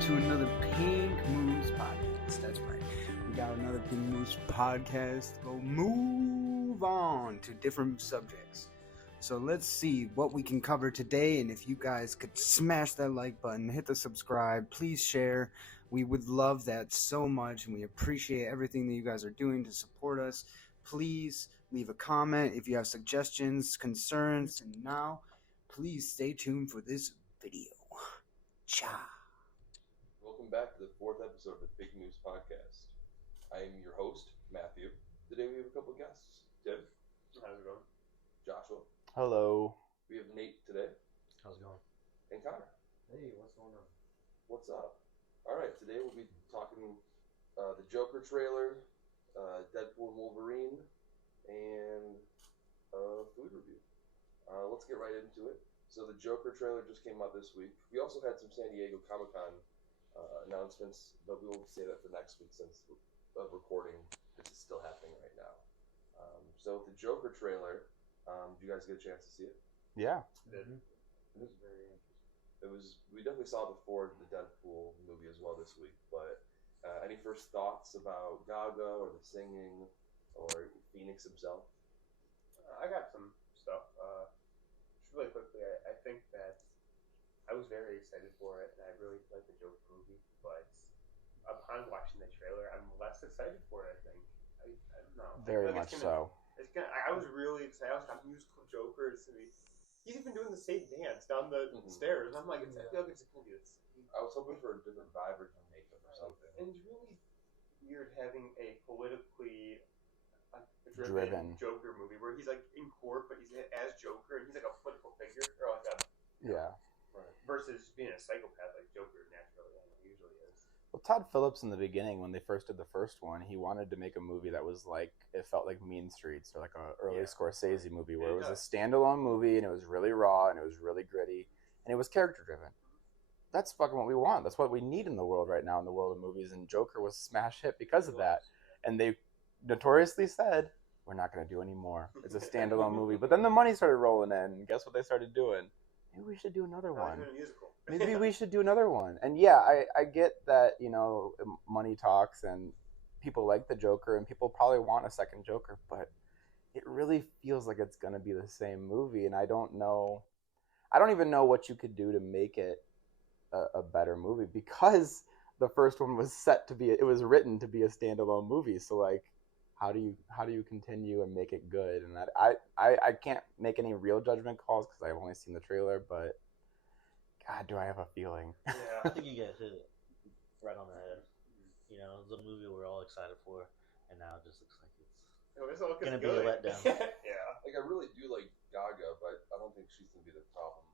to another PinkMoose Podcast. That's right. We got another PinkMoose Podcast. We'll move on to different subjects. So let's see what we can cover today. And if you guys could smash that like button, hit the subscribe, please share. We would love that so much. And we appreciate everything that you guys are doing to support us. Please leave a comment if you have suggestions, concerns. And now, please stay tuned for this video. Cha. Welcome back to the fourth episode of the PinkMoose Podcast. I am your host, Matthew. Today we have a couple of guests. Tim. How's it going? Joshua. Hello. We have Nate today. How's it going? And Connor. Hey, what's going on? What's up? Alright, today we'll be talking the Joker trailer, Deadpool and Wolverine, and food review. Let's get right into it. So the Joker trailer just came out this week. We also had some San Diego Comic-Con announcements, but we will say that for next week since of recording, this is still happening right now. So with the Joker trailer, did you guys get a chance to see it? Yeah. Mm-hmm. It was very interesting. We definitely saw it before the Deadpool movie as well this week, but any first thoughts about Gaga or the singing or Phoenix himself? I got some stuff. Just really quickly, I think that I was very excited for it, and I really liked the Joker movie, but upon watching the trailer, I'm less excited for it, I think. I don't know. Very much so. I was really excited. I was like, musical Joker. He's even doing the same dance down the stairs. I'm like, I feel like it's going to be the same. I was hoping for a different vibe or makeup or something. And it's really weird having a politically driven Joker movie where he's like in court, but he's as Joker and he's like a political figure, or like a versus being a psychopath like Joker naturally usually is. Well, Todd Phillips in the beginning, when they first did the first one, he wanted to make a movie that was like, it felt like Mean Streets or like a early Scorsese movie where it was a standalone movie and it was really raw and it was really gritty and it was character driven. That's fucking what we want. That's what we need in the world right now in the world of movies, and Joker was a smash hit because of that. And they notoriously said, we're not going to do any more. It's a standalone movie. But then the money started rolling in, and guess what they started doing? Maybe we should do another one. Maybe we should do another one. And yeah, I get that, money talks and people like the Joker and people probably want a second Joker, but it really feels like it's going to be the same movie. And I don't even know what you could do to make it a better movie, because the first one was it was written to be a standalone movie. So like, how do you continue and make it good? And that I can't make any real judgment calls because I've only seen the trailer, but God, do I have a feeling? Yeah, I think you guys hit it right on the head. It was a movie we're all excited for, and now it just looks like it's gonna be a letdown. Yeah, like I really do like Gaga, but I don't think she's gonna be the problem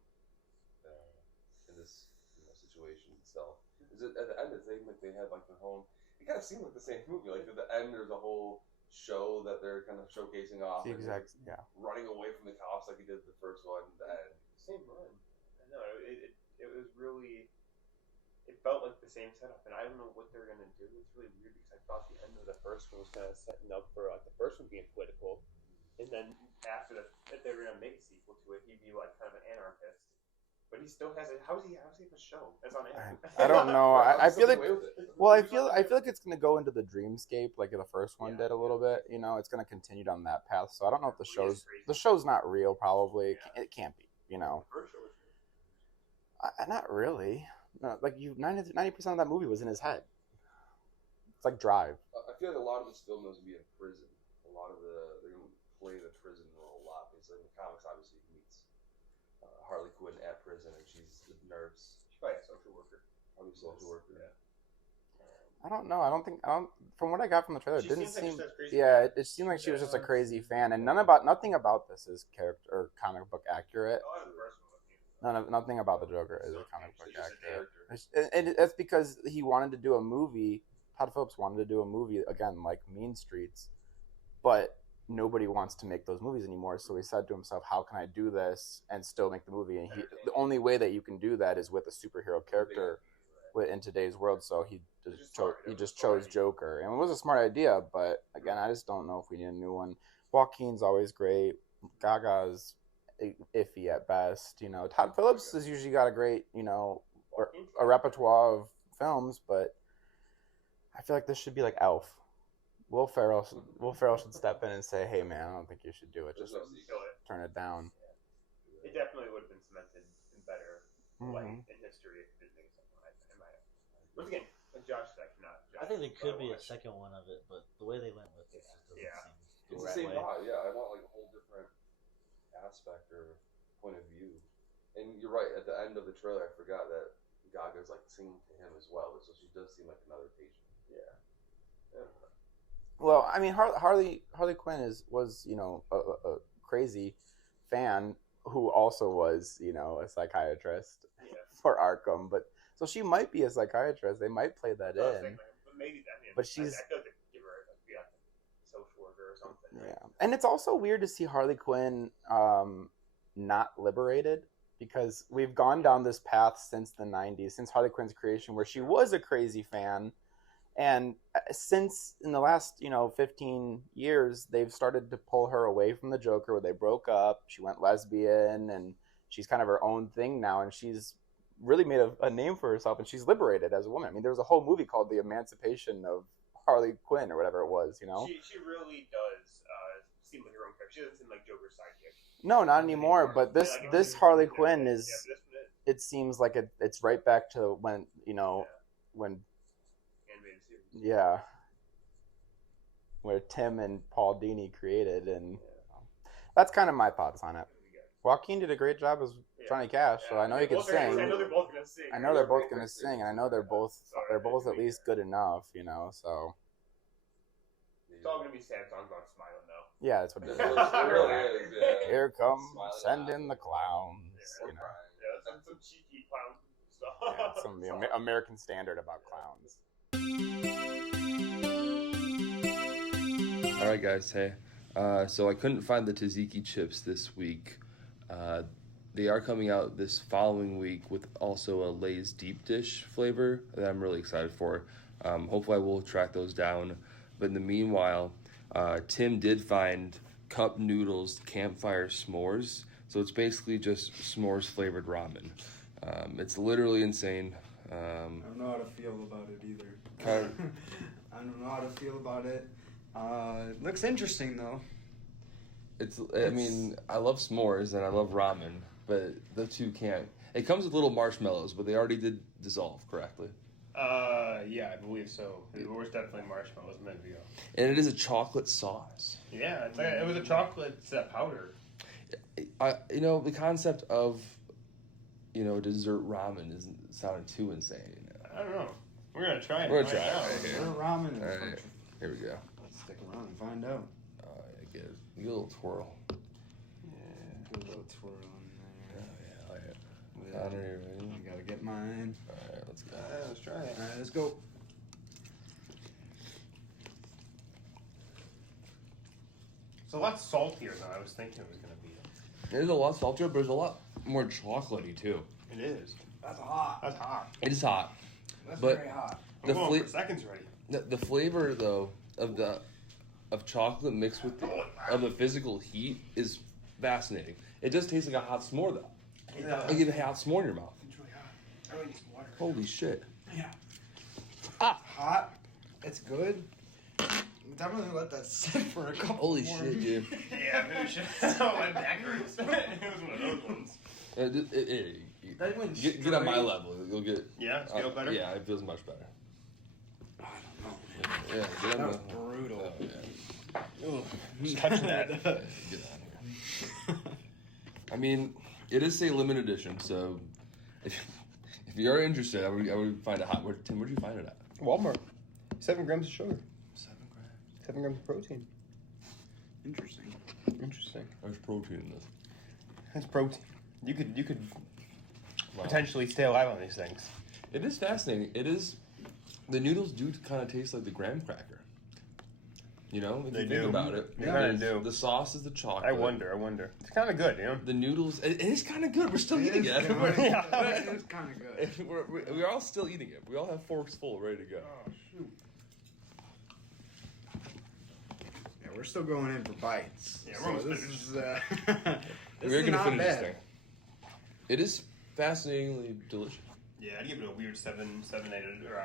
in this situation itself. Is it at the end? They had like their whole. It kind of seemed like the same movie. Like at the end, there's a whole show that they're kind of showcasing off. The exact, running away from the cops like he did the first one. And same run. I know it was really. It felt like the same setup, and I don't know what they're gonna do. It's really weird because I thought the end of the first one was kind of setting up for like the first one being political, and then after if they were gonna make a sequel to it, he'd be like kind of an anarchist. But he still has it. How's he have a show? That's on air. I don't know. I feel like. Well, I feel like it's gonna go into the dreamscape like the first one did a little bit. It's gonna continue down that path. So I don't know if the show's not real. Probably it can't be. The first show was real. Not really. No, like 90% of that movie was in his head. It's like Drive. I feel like a lot of this film is gonna be in prison. A lot of they're gonna play the prison role a lot because in the comics, obviously, he meets Harley Quinn at prison, and she's the nurse. She's probably a social worker. Probably a social worker. Yeah. I don't know. From what I got from the trailer, it didn't seem. It seemed like she was just a crazy fan, and nothing about this is character or comic book accurate. Nothing about the Joker is a comic book accurate. And it's because he wanted to do a movie. Todd Phillips wanted to do a movie again, like Mean Streets, but nobody wants to make those movies anymore. So he said to himself, "How can I do this and still make the movie?" And the only way that you can do that is with a superhero character in today's world. So he just chose Joker, and it was a smart idea. But again, I just don't know if we need a new one. Joaquin's always great. Gaga's iffy at best. Todd Phillips has usually got a great, a repertoire of films, but I feel like this should be like Elf. Will Ferrell should step in and say, "Hey, man, I don't think you should do it. Just turn it down." It definitely would have been cemented in better light in history if it didn't make something like that. Once again, like Josh said, I think there could be a second one of it, but the way they went with it just doesn't seem it's the same vibe. Yeah, I want like a whole different aspect or point of view. And you're right. At the end of the trailer, I forgot that Gaga's like singing to him as well, so she does seem like another patient. Yeah. Well, I mean, Harley Quinn was a crazy fan who also was a psychiatrist for Arkham, but so she might be a psychiatrist. They might play that in. But she's. I feel like they give her like a social worker or something. Right? Yeah, and it's also weird to see Harley Quinn not liberated, because we've gone down this path since the 90s, since Harley Quinn's creation, where she was a crazy fan. And since in the last, 15 years, they've started to pull her away from the Joker, where they broke up. She went lesbian, and she's kind of her own thing now. And she's really made a name for herself, and she's liberated as a woman. I mean, there was a whole movie called The Emancipation of Harley Quinn, or whatever it was, She really does seem like her own character. She doesn't seem like Joker's sidekick. No, not anymore. But this Harley Quinn is. It seems like it's right back to when when. Yeah, where Tim and Paul Dini created, and that's kind of my thoughts on it. Joaquin did a great job as Johnny Cash, so I know he can sing. I know they're both gonna sing. I know they're both gonna sing, and I know they're both at least good enough, So it's all gonna be sad songs on Smiling though. Yeah, that's what it is. It really is. Yeah. Here come send in the clowns. Some cheeky clown stuff. Some American standard about clowns. All right, guys. Hey, so I couldn't find the tzatziki chips this week. They are coming out this following week with also a Lay's deep dish flavor that I'm really excited for. Hopefully, I will track those down. But in the meanwhile, Tim did find cup noodles campfire s'mores. So it's basically just s'mores flavored ramen. It's literally insane. I don't know how to feel about it either. I don't know how to feel about it. It looks interesting though. I mean, I love s'mores and I love ramen, but the two can't. It comes with little marshmallows, but they already did dissolve correctly. Yeah, I believe so. It was definitely marshmallows a minute ago. And it is a chocolate sauce. Yeah, it was a chocolate powder. The concept of, dessert ramen isn't sounding too insane. I don't know. We're gonna try it. We're gonna try it. Dessert ramen. All right, here we go. Let's stick around and find out. Get a little twirl. Yeah, put a little twirl in there. Oh yeah. I gotta get mine. All right, let's go. Let's try it. All right, let's go. It's a lot saltier than I was thinking it was gonna be. It is a lot saltier, but it's a lot more chocolatey too. It is. That's hot. That's hot. It is hot. That's but very hot. The seconds ready. The flavor though of chocolate mixed with the physical heat is fascinating. It does taste like a hot s'more though. Yeah. Like you have a hot s'more in your mouth. It's really hot. I really need some water. Holy shit. Yeah. Hot. It's good. Definitely let that sit for a couple Holy more shit, dude. Yeah, maybe we should. Oh, my back hurts. It was one of those ones. That went get on my level. You'll get. Yeah, it feels better? Yeah, it feels much better. I don't know. Yeah, get on That was the. brutal. Oh, yeah. Ugh. Just touching that. Get out here. I mean, it is a limited edition, so if you are interested, I would find it hot. Tim, where'd you find it at? Walmart. 7 grams of sugar. 7 grams. 7 grams of protein. Interesting. There's protein in this. That's protein. You could potentially stay alive on these things. It is fascinating. It is. The noodles do kind of taste like the graham cracker. If you think about it. They kind of do. The sauce is the chocolate. I wonder. It's kind of good, The noodles. It is kind of good. We're still eating it. It's kind of good. We're all still eating it. We all have forks full, ready to go. Oh, shoot. Yeah, we're still going in for bites. Yeah, we're almost this finished. is, We're gonna not finish bad. this thing. It is fascinatingly delicious. Yeah, I'd give it a weird 7, 8 out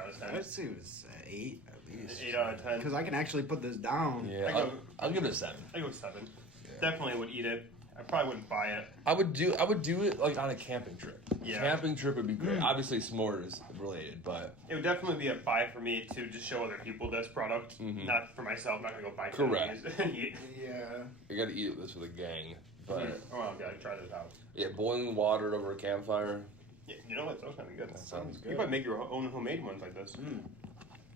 of 10. I'd say it was 8 at least. 8 out of 10. Because I can actually put this down. Yeah, I'll give it a 7. I go 7. Yeah. Definitely would eat it. I probably wouldn't buy it. I would do it like on a camping trip. Yeah. Camping trip would be great. Obviously, s'mores related, but it would definitely be a buy for me to just show other people this product, not for myself. I'm not gonna go buy correct. And eat. Yeah. You got to eat this with a gang. But oh, yeah, try this out. Yeah, boiling water over a campfire. Yeah, you know what? Those sound good. That sounds good. You might make your own homemade ones like this.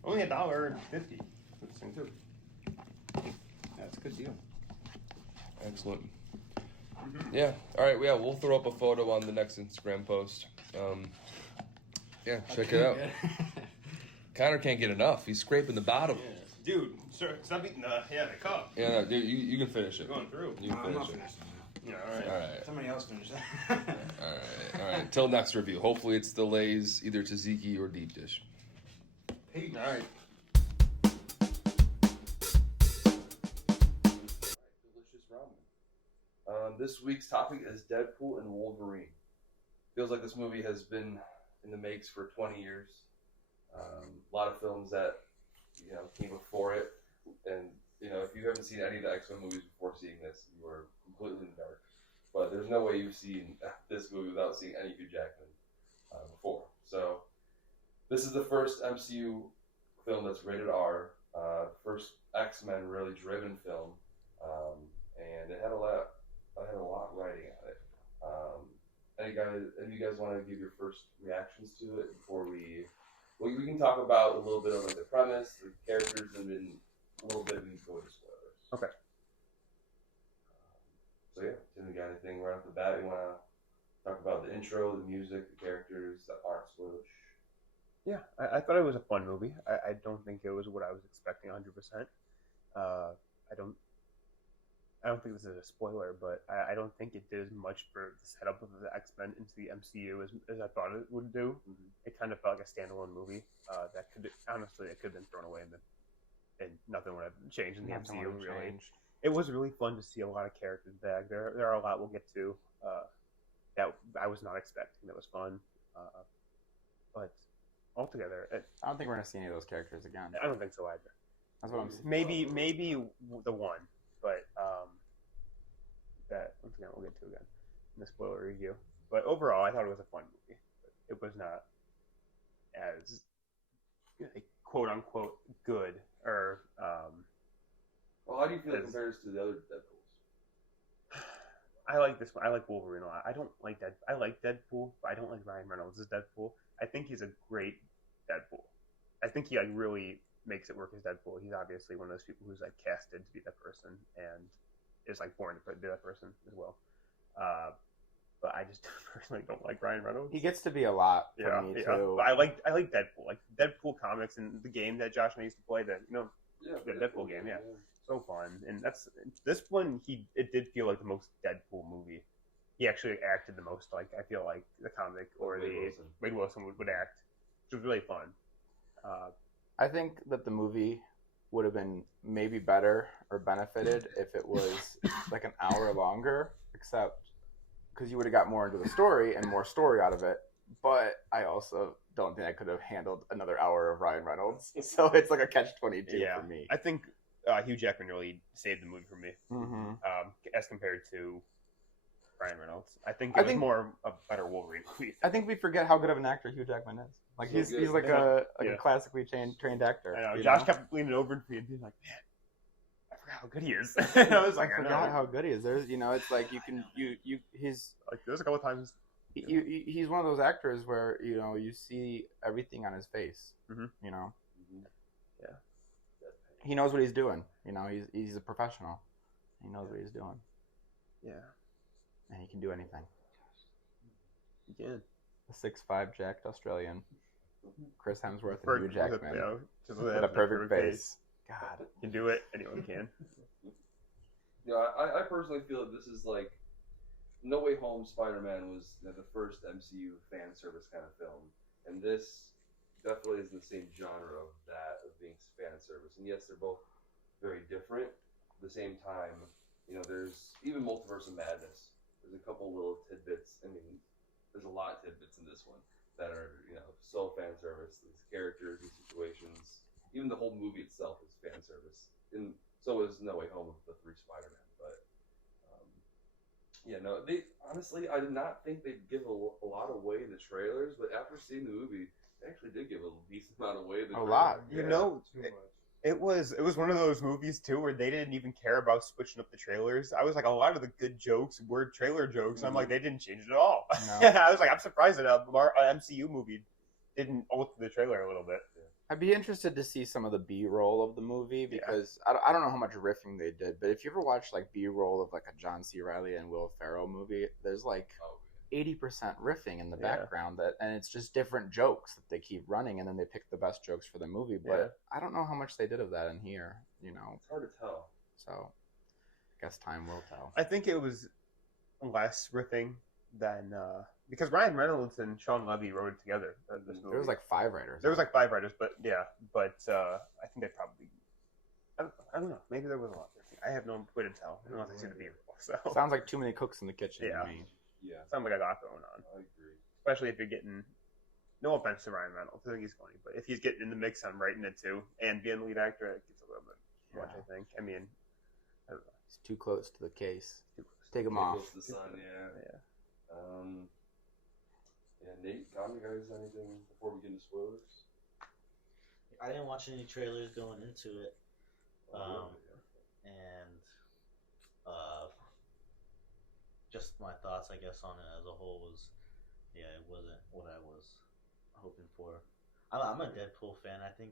Only $1.50 for this thing too. That's a good deal. Excellent. Yeah. All right. Yeah, we'll throw up a photo on the next Instagram post. Yeah, check it out. Connor can't get enough. He's scraping the bottom. Yeah. Dude, sir, stop eating the cup. Yeah, no, dude, you can finish it. You're going through. You can I'm finish not it. finished. Yeah, All right. Somebody else finish that. All right. Till next review. Hopefully it's the Lay's, either tzatziki or deep dish. Peace. All right. Delicious ramen. This week's topic is Deadpool and Wolverine. Feels like this movie has been in the makes for 20 years. A lot of films that came before it, and if you haven't seen any of the X-Men movies before seeing this, you are completely in the dark. But there's no way you've seen this movie without seeing any Hugh Jackman before. So this is the first MCU film that's rated R, first X-Men really driven film, and it had a lot riding on it. Any of you guys want to give your first reactions to it before we can talk about a little bit of like the premise, the characters, and then a little bit we can go into spoilers. Okay. So yeah, Tim, you got anything right off the bat you want to talk about? The intro, the music, the characters that aren't spoilers? Yeah, I thought it was a fun movie. I don't think it was what I was expecting 100%. I don't think this is a spoiler, but I don't think it did as much for the setup of the X-Men into the MCU as I thought it would do. It kind of felt like a standalone movie that could have been thrown away and nothing would have changed in the MCU really. It was really fun to see a lot of characters back. There are a lot we'll get to that I was not expecting. That was fun, but altogether, I don't think we're gonna see any of those characters again. I don't think so either. That's what I'm saying. Maybe the one, but that once again we'll get to again in the spoiler review. But overall, I thought it was a fun movie. It was not as quote unquote good or. Well, how do you feel it compares to the other Deadpools? I like this one. I like Wolverine a lot. I don't like that. I like Deadpool, but I don't like Ryan Reynolds as Deadpool. I think he's a great Deadpool. I think he really makes it work as Deadpool. He's obviously one of those people who's casted to be that person and is born to be that person as well. But I just personally don't like Ryan Reynolds. He gets to be a lot for me too. But I like Deadpool. Like Deadpool comics and the game that Josh and I used to play. The Deadpool game. Yeah. So fun, and this one. It did feel like the most Deadpool movie. He actually acted the most like I feel like the comic or Wade Wilson would act, which was really fun. I think that the movie would have been maybe better or benefited if it was like an hour longer, except because you would have got more into the story and more story out of it. But I also don't think I could have handled another hour of Ryan Reynolds. So it's like a catch-22 for me. I think Hugh Jackman really saved the movie for me, as compared to Ryan Reynolds. I think it was more a better Wolverine movie. I think we forget how good of an actor Hugh Jackman is. Like he's like a classically trained actor. I know. Josh kept leaning over and being like, "Man, I forgot how good he is." And I was like, I forgot how good he is. There's, it's like he's like there's a couple of times. He's one of those actors where you see everything on his face. Yeah. He knows what he's doing. He's a professional. He knows what he's doing. Yeah. And he can do anything. He can. A 6'5" jacked Australian. Chris Hemsworth and Hugh Jackman. With a perfect face. God. Can do it. Anyone can. I personally feel that this is like No Way Home Spider-Man was the first MCU fan service kind of film. And this definitely is in the same genre of that, of being fan service. And yes, they're both very different. At the same time, there's even Multiverse of Madness. There's a couple little tidbits. I mean, there's a lot of tidbits in this one. that are, so fan service. These characters, these situations, even the whole movie itself is fan service. And so is No Way Home with the 3 Spider-Man. But they honestly, I did not think they'd give a lot away in the trailers, but after seeing the movie, they actually did give a decent amount away in the trailers. lot. It was one of those movies too where they didn't even care about switching up the trailers. I was like, a lot of the good jokes were trailer jokes, and I'm like, they didn't change it at all. No. I was like, I'm surprised that an MCU movie didn't alter the trailer a little bit. I'd be interested to see some of the B-roll of the movie because I don't know how much riffing they did, but if you ever watch like B-roll of like a John C. Reilly and Will Ferrell movie, there's like 80% riffing in the background and it's just different jokes that they keep running, and then they pick the best jokes for the movie. But I don't know how much they did of that in here. It's hard to tell. So I guess time will tell. I think it was less riffing than because Ryan Reynolds and Sean Levy wrote it together. This movie. There was like 5 writers. There was like 5 writers, but I think they probably. I don't know. Maybe there was a lot of riffing. I have no way to tell. I don't know if I see the B-roll. So sounds like too many cooks in the kitchen to me. Yeah, sounds like a lot going on. I agree. Especially if you're getting, no offense to Ryan Reynolds, I think he's funny, but if he's getting in the mix on writing it too and being the lead actor, it gets a little bit much. I think. I mean, I don't know. It's too close to the case. Take him off. Close to the sun, Nate, Tom, you guys anything before we get into spoilers? I didn't watch any trailers going into it, just my thoughts, I guess, on it as a whole was, it wasn't what I was hoping for. I'm a Deadpool fan. I think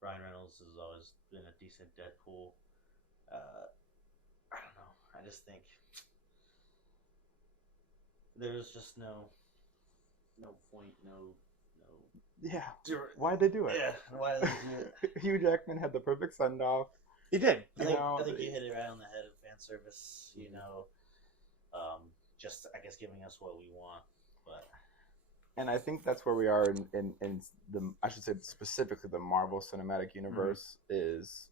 Ryan Reynolds has always been a decent Deadpool. I don't know. I just think there's just no point, no. Yeah. Why'd they do it? Yeah. Why did they do it? Hugh Jackman had the perfect send off. He did. I think you hit it right on the head of fan service. Just I guess giving us what we want, but. And I think that's where we are in the, I should say specifically the Marvel Cinematic Universe is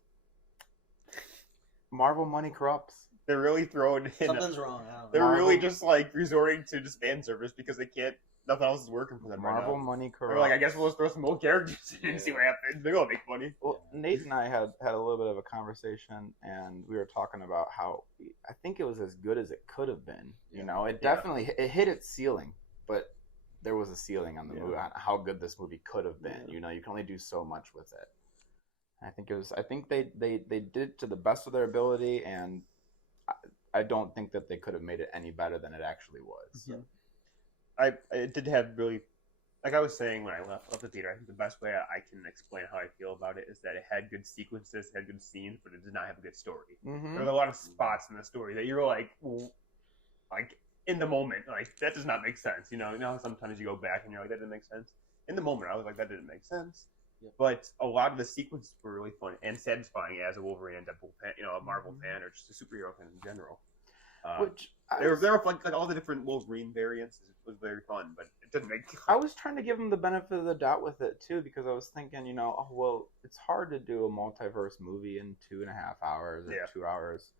Marvel money corrupts. They're really throwing in. Something's wrong. I don't know. They're really just like resorting to just fan service because they can't. Nothing else is working for them Marvel right now. money corrupts. They're like, I guess we'll just throw some old characters in and see what happens. They're gonna make money. Well, Nate and I had a little bit of a conversation, and we were talking about how I think it was as good as it could have been. It definitely it hit its ceiling, but there was a ceiling on the movie, on how good this movie could have been. You can only do so much with it. I think they did it to the best of their ability, and I don't think that they could have made it any better than it actually was. Mm-hmm. I did have really, like I was saying when I left the theater, I think the best way I can explain how I feel about it is that it had good sequences, it had good scenes, but it did not have a good story. Mm-hmm. There was a lot of spots in the story that you were like in the moment, like that does not make sense. Sometimes you go back and you're like, that didn't make sense. In the moment, I was like, that didn't make sense. Yeah. But a lot of the sequences were really fun and satisfying as a Wolverine and Deadpool fan, a Marvel fan or just a superhero fan in general. They were like all the different Wolverine variants. It was very fun, but it didn't make. I was trying to give them the benefit of the doubt with it too, because I was thinking, it's hard to do a multiverse movie in 2.5 hours or 2 hours.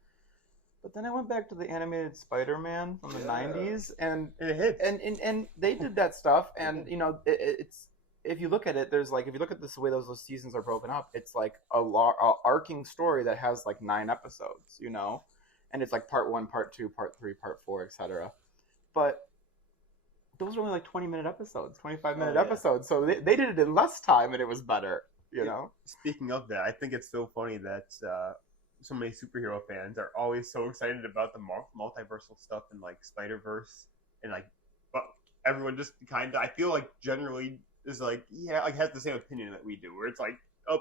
But then I went back to the animated Spider-Man from the 90s, and it hit. And they did that stuff, and it's. If you look at it, if you look at this the way those seasons are broken up, it's like a arcing story that has like 9 episodes, and it's like part 1, part 2, part 3, part 4, etc. But those were only like 20-minute episodes, 25-minute episodes, so they did it in less time, and it was better, Speaking of that, I think it's so funny that so many superhero fans are always so excited about the multiversal stuff and like Spider-Verse, and but everyone just kind of, I feel like generally is like, has the same opinion that we do, where it's like,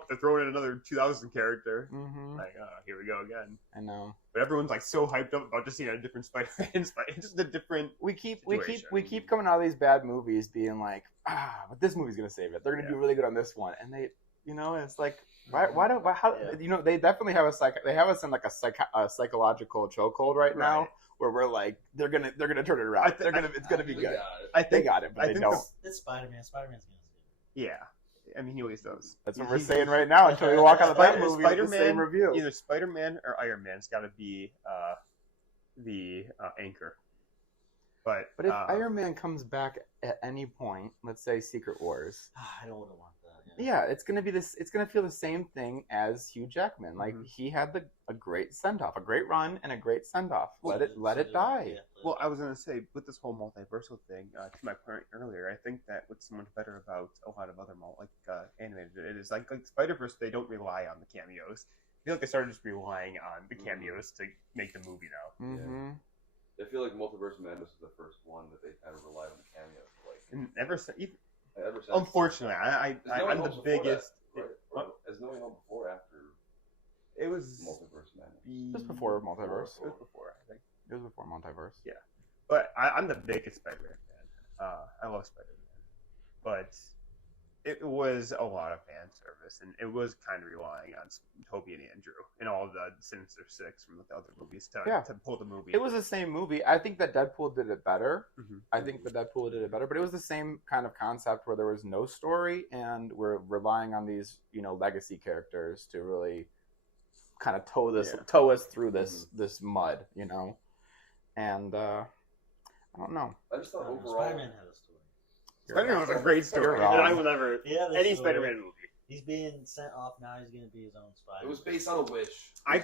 they're throwing in another 2000 character. Mm-hmm. Like, here we go again. I know. But everyone's like so hyped up about just seeing a different Spider-Man. Just a different. We keep coming out of these bad movies being like, but this movie's gonna save it. They're gonna do really good on this one, and they, it's like, they definitely have they have us in like a psychological chokehold right now, where we're like, they're gonna turn it around. It's gonna be good. I think they got it, but they don't. It's Spider-Man. Spider-Man's gonna save it. Yeah. I mean, he always does. That's what we're saying right now until we walk out of that movie with the same review. Either Spider-Man or Iron Man's got to be the anchor. But if Iron Man comes back at any point, let's say Secret Wars, I don't want that. yeah, it's gonna be this. It's gonna feel the same thing as Hugh Jackman. Like he had a great send off, a great run, and a great send off. Let it die. Well, I was gonna say with this whole multiversal thing, to my point earlier, I think that what's so much better about a lot of other animated, it is like Spider-Verse. They don't rely on the cameos. I feel like they started just relying on the cameos to make the movie now. Mm-hmm. I feel like Multiverse of Madness was the first one that they kind of relied on the cameos. And ever since, Ever since. unfortunately, I'm the biggest. As No Way Home before or after It was Multiverse Madness? Just before Multiverse. It was before, I think. It was before Multiverse. Yeah, but I'm the biggest Spider-Man fan. I love Spider-Man, but it was a lot of fan service, and it was kind of relying on Tobey and Andrew and all the Sinister Six from the other movies to pull the movie. It was the same movie. I think that Deadpool did it better. Mm-hmm. I think that Deadpool did it better, but it was the same kind of concept where there was no story, and we're relying on these, legacy characters to really kind of tow us through this mud, And I don't know. I just thought overall, Spider-Man had a story. Spider-Man was a great story. wrong. And I will never any story. Spider-Man movie. He's being sent off now. He's going to be his own Spider. it was based on a wish. I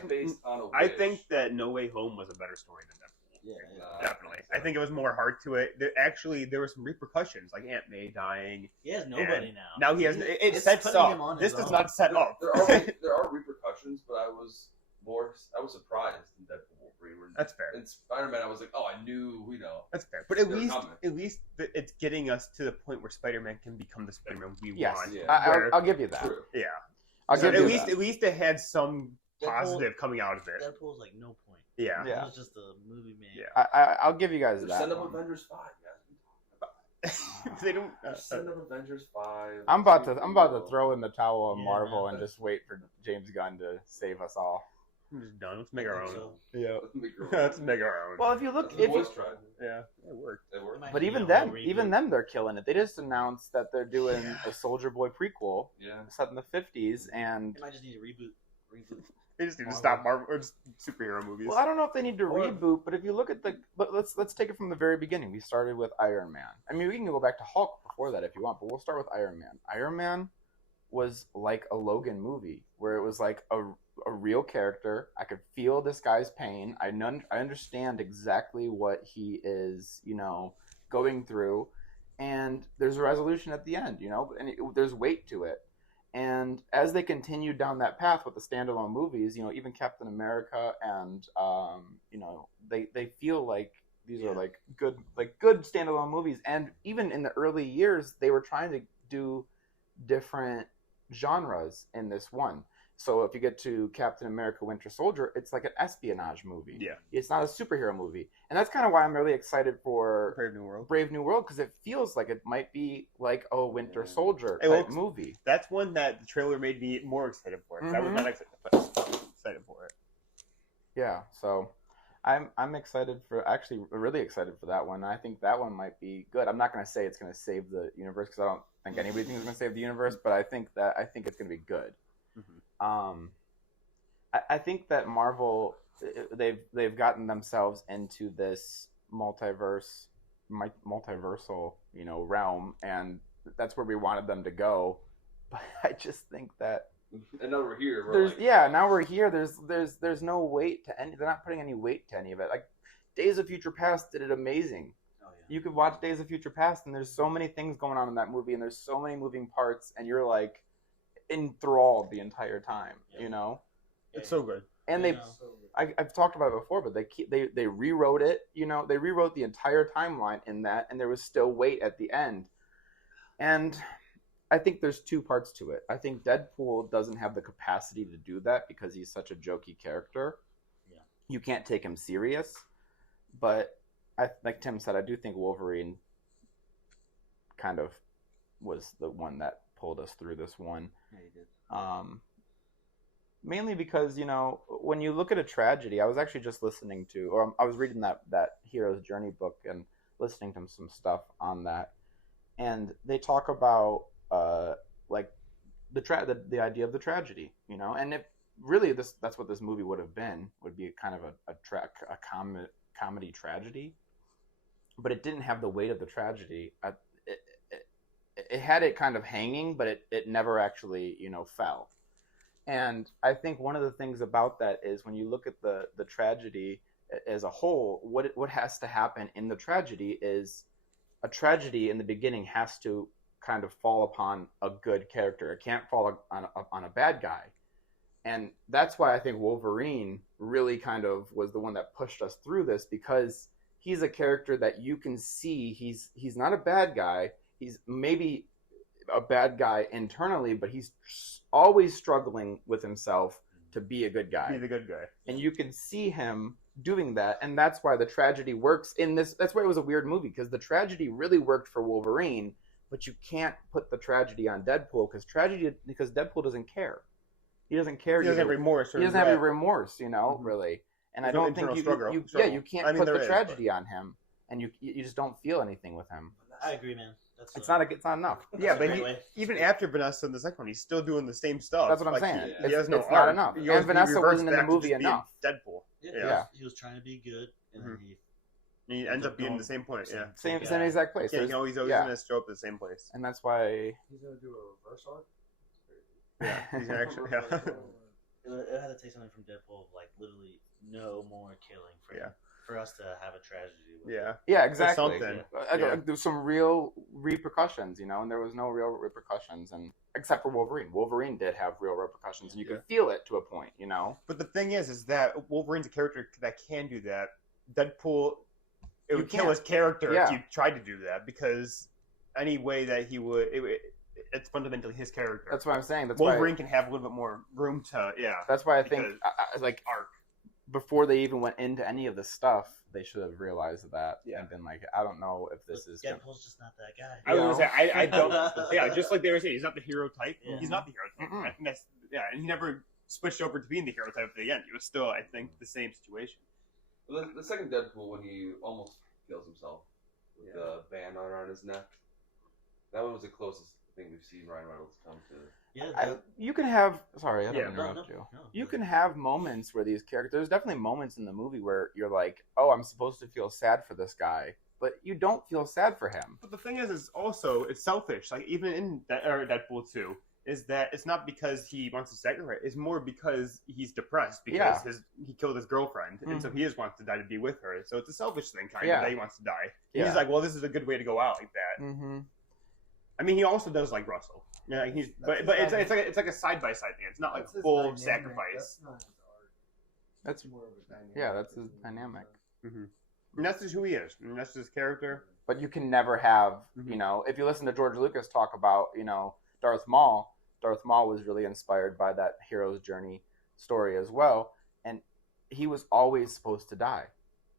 think that No Way Home was a better story than Deadpool. Yeah. Definitely. I think it was more heart to it. There were some repercussions, like Aunt May dying. He has nobody now. Now he has. It It's sets putting up. him on This his does own. not set up. There are repercussions, but I was surprised in Deadpool Wolverine. That's fair. In Spider-Man, I was like, oh, I knew, That's fair. But at They're least coming. it's getting us to the point where Spider-Man can become the Spider-Man we Yes, want. Yeah. I'll give you that. True. Yeah. I'll So give you at least it had some positive coming out of it. Deadpool's like no point. Yeah. Yeah. It was just a movie made. Yeah. I'll give you guys that. Send up one. Avengers 5, guys. They don't. Send up Avengers 5. I'm about to throw in the towel on Yeah, Marvel man, and just wait for James Gunn to save us all. I'm just done. Let's make our own. So, Yeah. Let's make our own. Well, if you look, The voice tried. Yeah, it worked. It worked. might but be even a them, whole even reboot. them, they're killing it. They just announced that they're doing a Soldier Boy prequel Yeah. set in the 50s, and They might just need to reboot. They just need to Marvel. stop Marvel or just superhero movies. well, I don't know if they need to Or- reboot, but if you look at let's take it from the very beginning. We started with Iron Man. I mean, we can go back to Hulk before that if you want, but we'll start with Iron Man. Iron Man was like a Logan movie where it was like a real character. I could feel this guy's pain. I understand exactly what he is, going through, and there's a resolution at the end, and there's weight to it. And as they continued down that path with the standalone movies, even Captain America and they feel like these are like good standalone movies. And even in the early years, they were trying to do different genres in this one. So if you get to Captain America Winter Soldier, it's like an espionage movie. Yeah. It's not a superhero movie. And that's kind of why I'm really excited for Brave New World. because it feels like it might be like a Winter Soldier It type looks- movie. That's one that the trailer made me more excited for. 'Cause I was Mhm. not excited for it. Yeah, so I'm excited really excited for that one. I think that one might be good. I'm not going to say it's going to save the universe because I don't think anybody thinks it's going to save the universe, but I think it's going to be good. Mhm. I think that Marvel they've gotten themselves into this multiversal realm, and that's where we wanted them to go. But I just think that And now we're here. now we're here. There's no weight to any. They're not putting any weight to any of it. Like Days of Future Past did it amazing. Oh, yeah. You could watch Days of Future Past, and there's so many things going on in that movie, and there's so many moving parts, and you're like enthralled the entire time. Yeah. It's so good. And Yeah. I've talked about it before, but they rewrote it. They rewrote the entire timeline in that, and there was still weight at the end. And I think there's two parts to it. I think Deadpool doesn't have the capacity to do that because he's such a jokey character. Yeah. You can't take him serious. But like Tim said, I do think Wolverine kind of was the one that pulled us through this one. Yeah, he did. Mainly because, when you look at a tragedy, I was actually just listening to, or I was reading that Hero's Journey book and listening to some stuff on that. And they talk about, like, the idea of the tragedy, and if really that's what this movie would be kind of a comedy tragedy. but it didn't have the weight of the tragedy. It had it kind of hanging, but it never actually, fell. And I think one of the things about that is when you look at the tragedy as a whole, what has to happen in the tragedy is a tragedy in the beginning has to kind of fall upon a good character. It can't fall on a bad guy. And that's why I think Wolverine really kind of was the one that pushed us through this, because he's a character that you can see he's not a bad guy. He's maybe a bad guy internally, but he's always struggling with himself to be a good guy. Be the good guy. And you can see him doing that, and that's why the tragedy works in this. That's why it was a weird movie, because the tragedy really worked for Wolverine, but you can't put the tragedy on Deadpool because Deadpool doesn't care. He doesn't care. He doesn't have remorse. He doesn't have any remorse, really. And There's I don't no think struggle. you can't put the tragedy but... on him, and you just don't feel anything with him. I agree, man. It's not enough. Yeah, but even after Vanessa in the second one, he's still doing the same stuff. That's what I'm saying. He has no it's arc. not enough. And Vanessa wasn't in the movie enough. Deadpool. Yeah. He was trying to be good, and then he ends up being in the same point. Yeah, same exact place. Yeah, he's always gonna show up at the same place. And that's why he's gonna do a reverse arc. Yeah, he's gonna actually. Yeah. It had to take something from Deadpool, of like literally no more killing for us to have a tragedy. With it. Yeah, exactly. Something. There's some real repercussions, and there was no real repercussions, and except for Wolverine. Wolverine did have real repercussions, and you could feel it to a point, But the thing is that Wolverine's a character that can do that. Deadpool, it would kill his character if you tried to do that, because any way that he would, it's fundamentally his character. That's what I'm saying. That's Wolverine can have a little bit more room to, That's why I think, arc. Before they even went into any of this stuff, they should have realized that and been like, I don't know if this is. Deadpool's just not that guy. I was gonna say, I don't. Just like they were saying, he's not the hero type. Yeah. He's not the hero type. And and he never switched over to being the hero type at the end. He was still, I think, the same situation. The second Deadpool, when he almost kills himself with the band around his neck, that one was the closest thing we've seen Ryan Reynolds come to. Yeah, you can have. Sorry, I don't interrupt you. No, you can have moments where these characters. There's definitely moments in the movie where you're like, "Oh, I'm supposed to feel sad for this guy," but you don't feel sad for him. But the thing is also it's selfish. Like even in Deadpool 2, is that it's not because he wants to sacrifice. It's more because he's depressed because he killed his girlfriend, and so he just wants to die to be with her. So it's a selfish thing, kind of, that he wants to die. And he's like, "Well, this is a good way to go out like that." Mm-hmm. I mean, he also does like Russell. Yeah, but it's like a side by side thing. It's not like full sacrifice. That's more of a dynamic. Yeah, that's his dynamic. Mm-hmm. And that's just who he is. And that's his character. But you can never have, if you listen to George Lucas talk about, Darth Maul. Darth Maul was really inspired by that hero's journey story as well, and he was always supposed to die.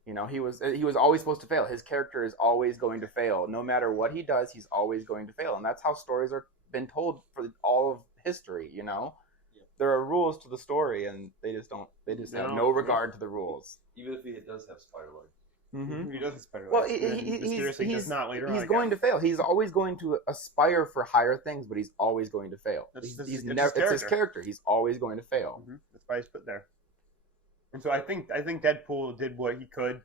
He was always supposed to fail. His character is always going to fail. No matter what he does, he's always going to fail. And that's how stories are been told for all of history, There are rules to the story, and they just have no regard to the rules. Even if he does have spider legs. Mm-hmm. He does have spider legs. Well, he's not later on. He's going to fail. He's always going to aspire for higher things, but he's always going to fail. It's his character. He's always going to fail. Mm-hmm. That's why he's put there. And so I think Deadpool did what he could,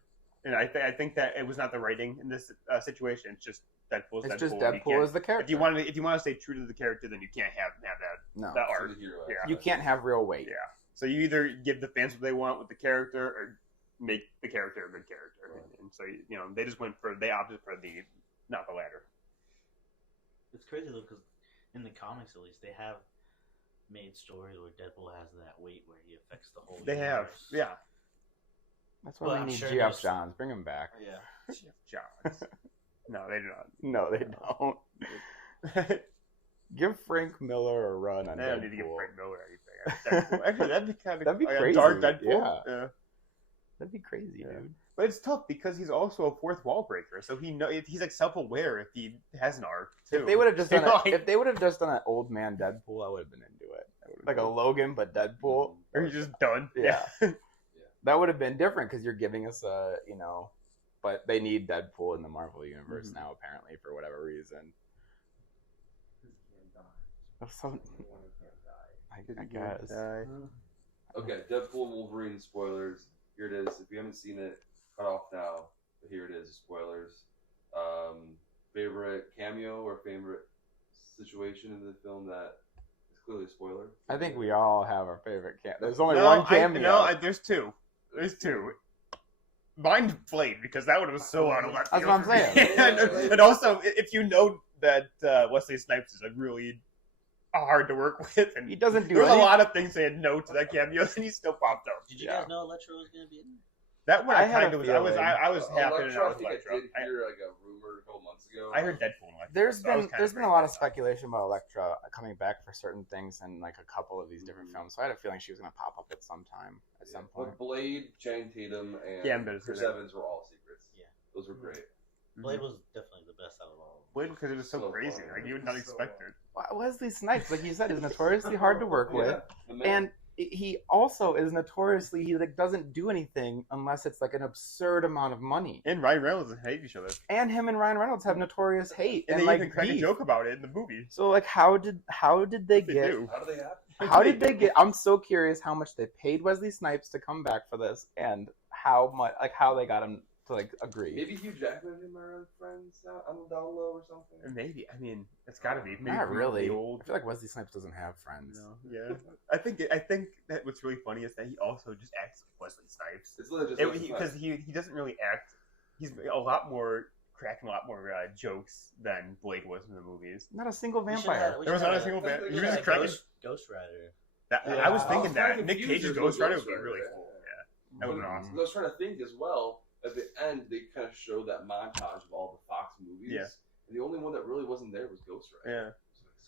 and I think that it was not the writing in this situation. It's just Deadpool's Deadpool. It's just Deadpool as the character. If you want to stay true to the character, then you can't have that art. You can't have real weight. Yeah. So you either give the fans what they want with the character, or make the character a good character. Right. And so they just opted for not the latter. It's crazy though, because in the comics at least they have made stories where Deadpool has that weight where he affects the whole universe. Yeah. That's why we need Geoff Johns. Bring him back. Yeah. Geoff Johns. No, they do not. No, they don't. Give Frank Miller a run on Deadpool. I don't need to give Frank Miller anything. Actually, that'd be crazy. Dark Deadpool. Yeah. That'd be crazy, dude. But it's tough because he's also a fourth wall breaker, so he's like self-aware if he has an arc too. If they would have just done an old man Deadpool, I would have been into it. Like a Logan, but Deadpool. Or he's just done. Yeah. That would have been different because you're giving us but they need Deadpool in the Marvel universe now, apparently, for whatever reason. I guess. Okay, Deadpool and Wolverine spoilers. Here it is. If you haven't seen it, cut off now. But here it is, spoilers. Favorite cameo or favorite situation in the film that is clearly a spoiler? I think we all have our favorite cameo. There's only one cameo. There's two. There's two. Mine Blade, because that one was so out of left That's field what I'm for me. saying. and also, if you know that Wesley Snipes is really hard to work with, and He doesn't do there was a anything. lot of things saying no to that cameo, and he still popped up. Did you guys know Electro was going to be in there? That one I I had kind a of was. feeling. I was happy to know I it was think Electro. I did hear like a rumor a couple months ago. I heard Deadpool. There's so I was been kind there's of been a lot of speculation about Elektra coming back for certain things in like a couple of these different films. So I had a feeling she was going to pop up at some time, at some point. But Blade, Channing Tatum, and Yeah, I'm better Chris for that. Evans were all secrets. Yeah. Those were great. Blade was definitely the best out of all of them. Blade because it was so So crazy. funny. Like you would not expect it. Wesley Snipes, like you said, is notoriously hard to work with, The man. and he also is notoriously he like doesn't do anything unless it's like an absurd amount of money. And Ryan Reynolds hate each other, And him and Ryan Reynolds have notorious hate and and they like even crack a beef. joke about it in the movie. So like, how did they They get? do. How do they happen? How did they get? I'm so curious how much they paid Wesley Snipes to come back for this, and how much, like, how they got him to like agree. Maybe Hugh Jackman and him are friends on the down low or something. Maybe. I mean, it's got to be. Maybe Not from really. the old. I feel like Wesley Snipes doesn't have friends. No, yeah. I think that what's really funny is that he also just acts like Wesley Snipes. It's literally just Because he doesn't really act. He's cracking a lot more jokes than Blade was in the movies. Not a single We should vampire. have- There was not a have single vampire. He we was should just cracking. Ghost Rider. I was thinking I was that Nick confused Cage's as Ghost well, Rider would be Ghost really Rider, cool. yeah. Yeah, that would be awesome. I was trying to think as well. At the end, they kind of showed that montage of all the Fox movies. Yeah. And the only one that really wasn't there was Ghost Rider.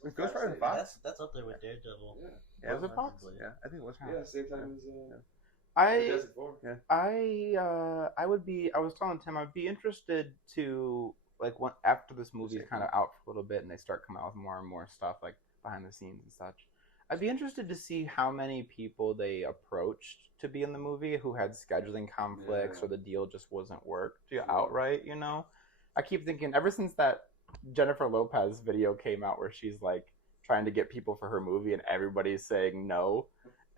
Was Ghost Rider fascinating. Fox? That's up there with Daredevil. Yeah. Yeah, Was it Fox? Yeah, I think it was. Yeah, same time as I Fantastic Four. I was telling Tim I'd be interested to like after this movie is kind of out for a little bit and they start coming out with more and more stuff like behind the scenes and such. I'd be interested to see how many people they approached to be in the movie who had scheduling conflicts or the deal just wasn't worked outright, you know? I keep thinking ever since that Jennifer Lopez video came out where she's like trying to get people for her movie and everybody's saying no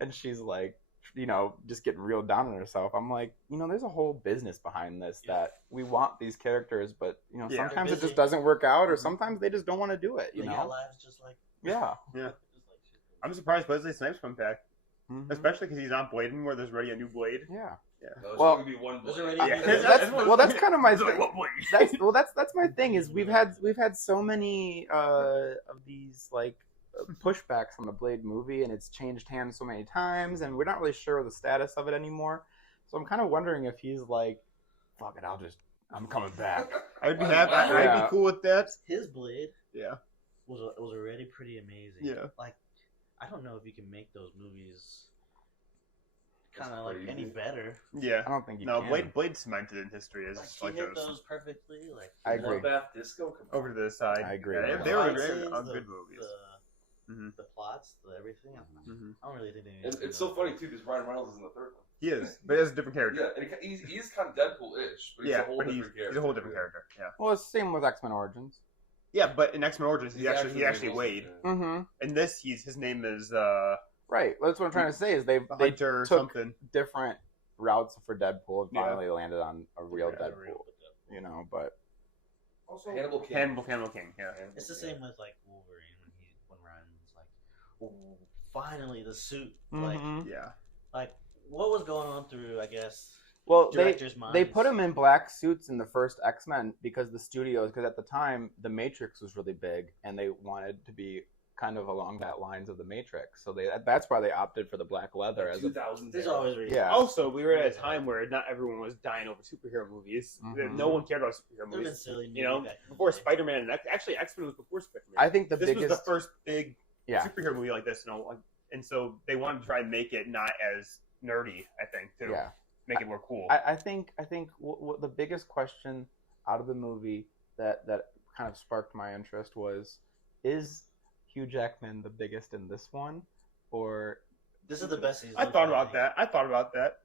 and she's like, you know, just getting real down on herself. I'm like, you know, there's a whole business behind this that we want these characters, but you know, sometimes it just doesn't work out or sometimes they just don't want to do it, you They know? got lives just like Yeah. Yeah. just like shit. I'm surprised Wesley Snipes come back, Mhm. especially because he's on Blade anymore. There's already a new Blade. Yeah. No, there's Well- only gonna be one There's Blade. already- That's kind of my He's like, thing. what Blade? That's my thing is we've had so many of these like pushbacks on the Blade movie and it's changed hands so many times and we're not really sure of the status of it anymore. So I'm kind of wondering if he's like, fuck it, I'm coming back. I'd be happy. I'd Yeah. be cool with that. His Blade Yeah. was already pretty amazing. Yeah. Like, I don't know if you can make those movies kind That's of like crazy. any better. Yeah. I don't think you No, can. Blade's cemented in history as Like, he like hit those. those perfectly. Like, I agree. Bloodbath Disco. Come on. Over to the side. I agree. Yeah, The they were fight great, scenes, good movies. Mhm. The plots, everything. Mhm. I don't really think they need And to do it's so that. funny too because Ryan Reynolds is in the third one. He is, but he has a different character. Yeah, and he's kind of Deadpool-ish, but he's Yeah, a whole but different character. he's a whole different character. Yeah. Well, it's the same with X-Men Origins. Yeah, but in X-Men Origins, he actually Wilson, Wade. yeah. Mm-hmm. In this, his name is Right. That's what I'm trying to say is they Hunter or took something. different routes for Deadpool and Yeah. finally landed on a real Yeah, Deadpool. You know, but Also, Hannibal King. Hannibal King. Yeah. It's the same with like Wolverine when Ryan was like, "Oh, finally the suit." Mhm. Yeah. Like what was going on through, I guess, well, directors' minds. they put him in black suits in the first X-Men because because at the time the Matrix was really big and they wanted to be kind of along that lines of the Matrix. So that's why they opted for the black leather as a 2000s. There's era. always reasons. Yeah. Also, we were at a time where not everyone was dying over superhero movies. Mhm. No one cared about superhero There've been movies. silly You know, movies back in the before day. Spider-Man, and actually X-Men was before Spider-Man. I think this biggest was the first big yeah. superhero movie like this, and so they wanted to try and make it not as nerdy. I think too, Yeah. make it more cool. I think what the biggest question out of the movie that kind of sparked my interest was, is Hugh Jackman the biggest in this one, or This is the best season. I thought about that.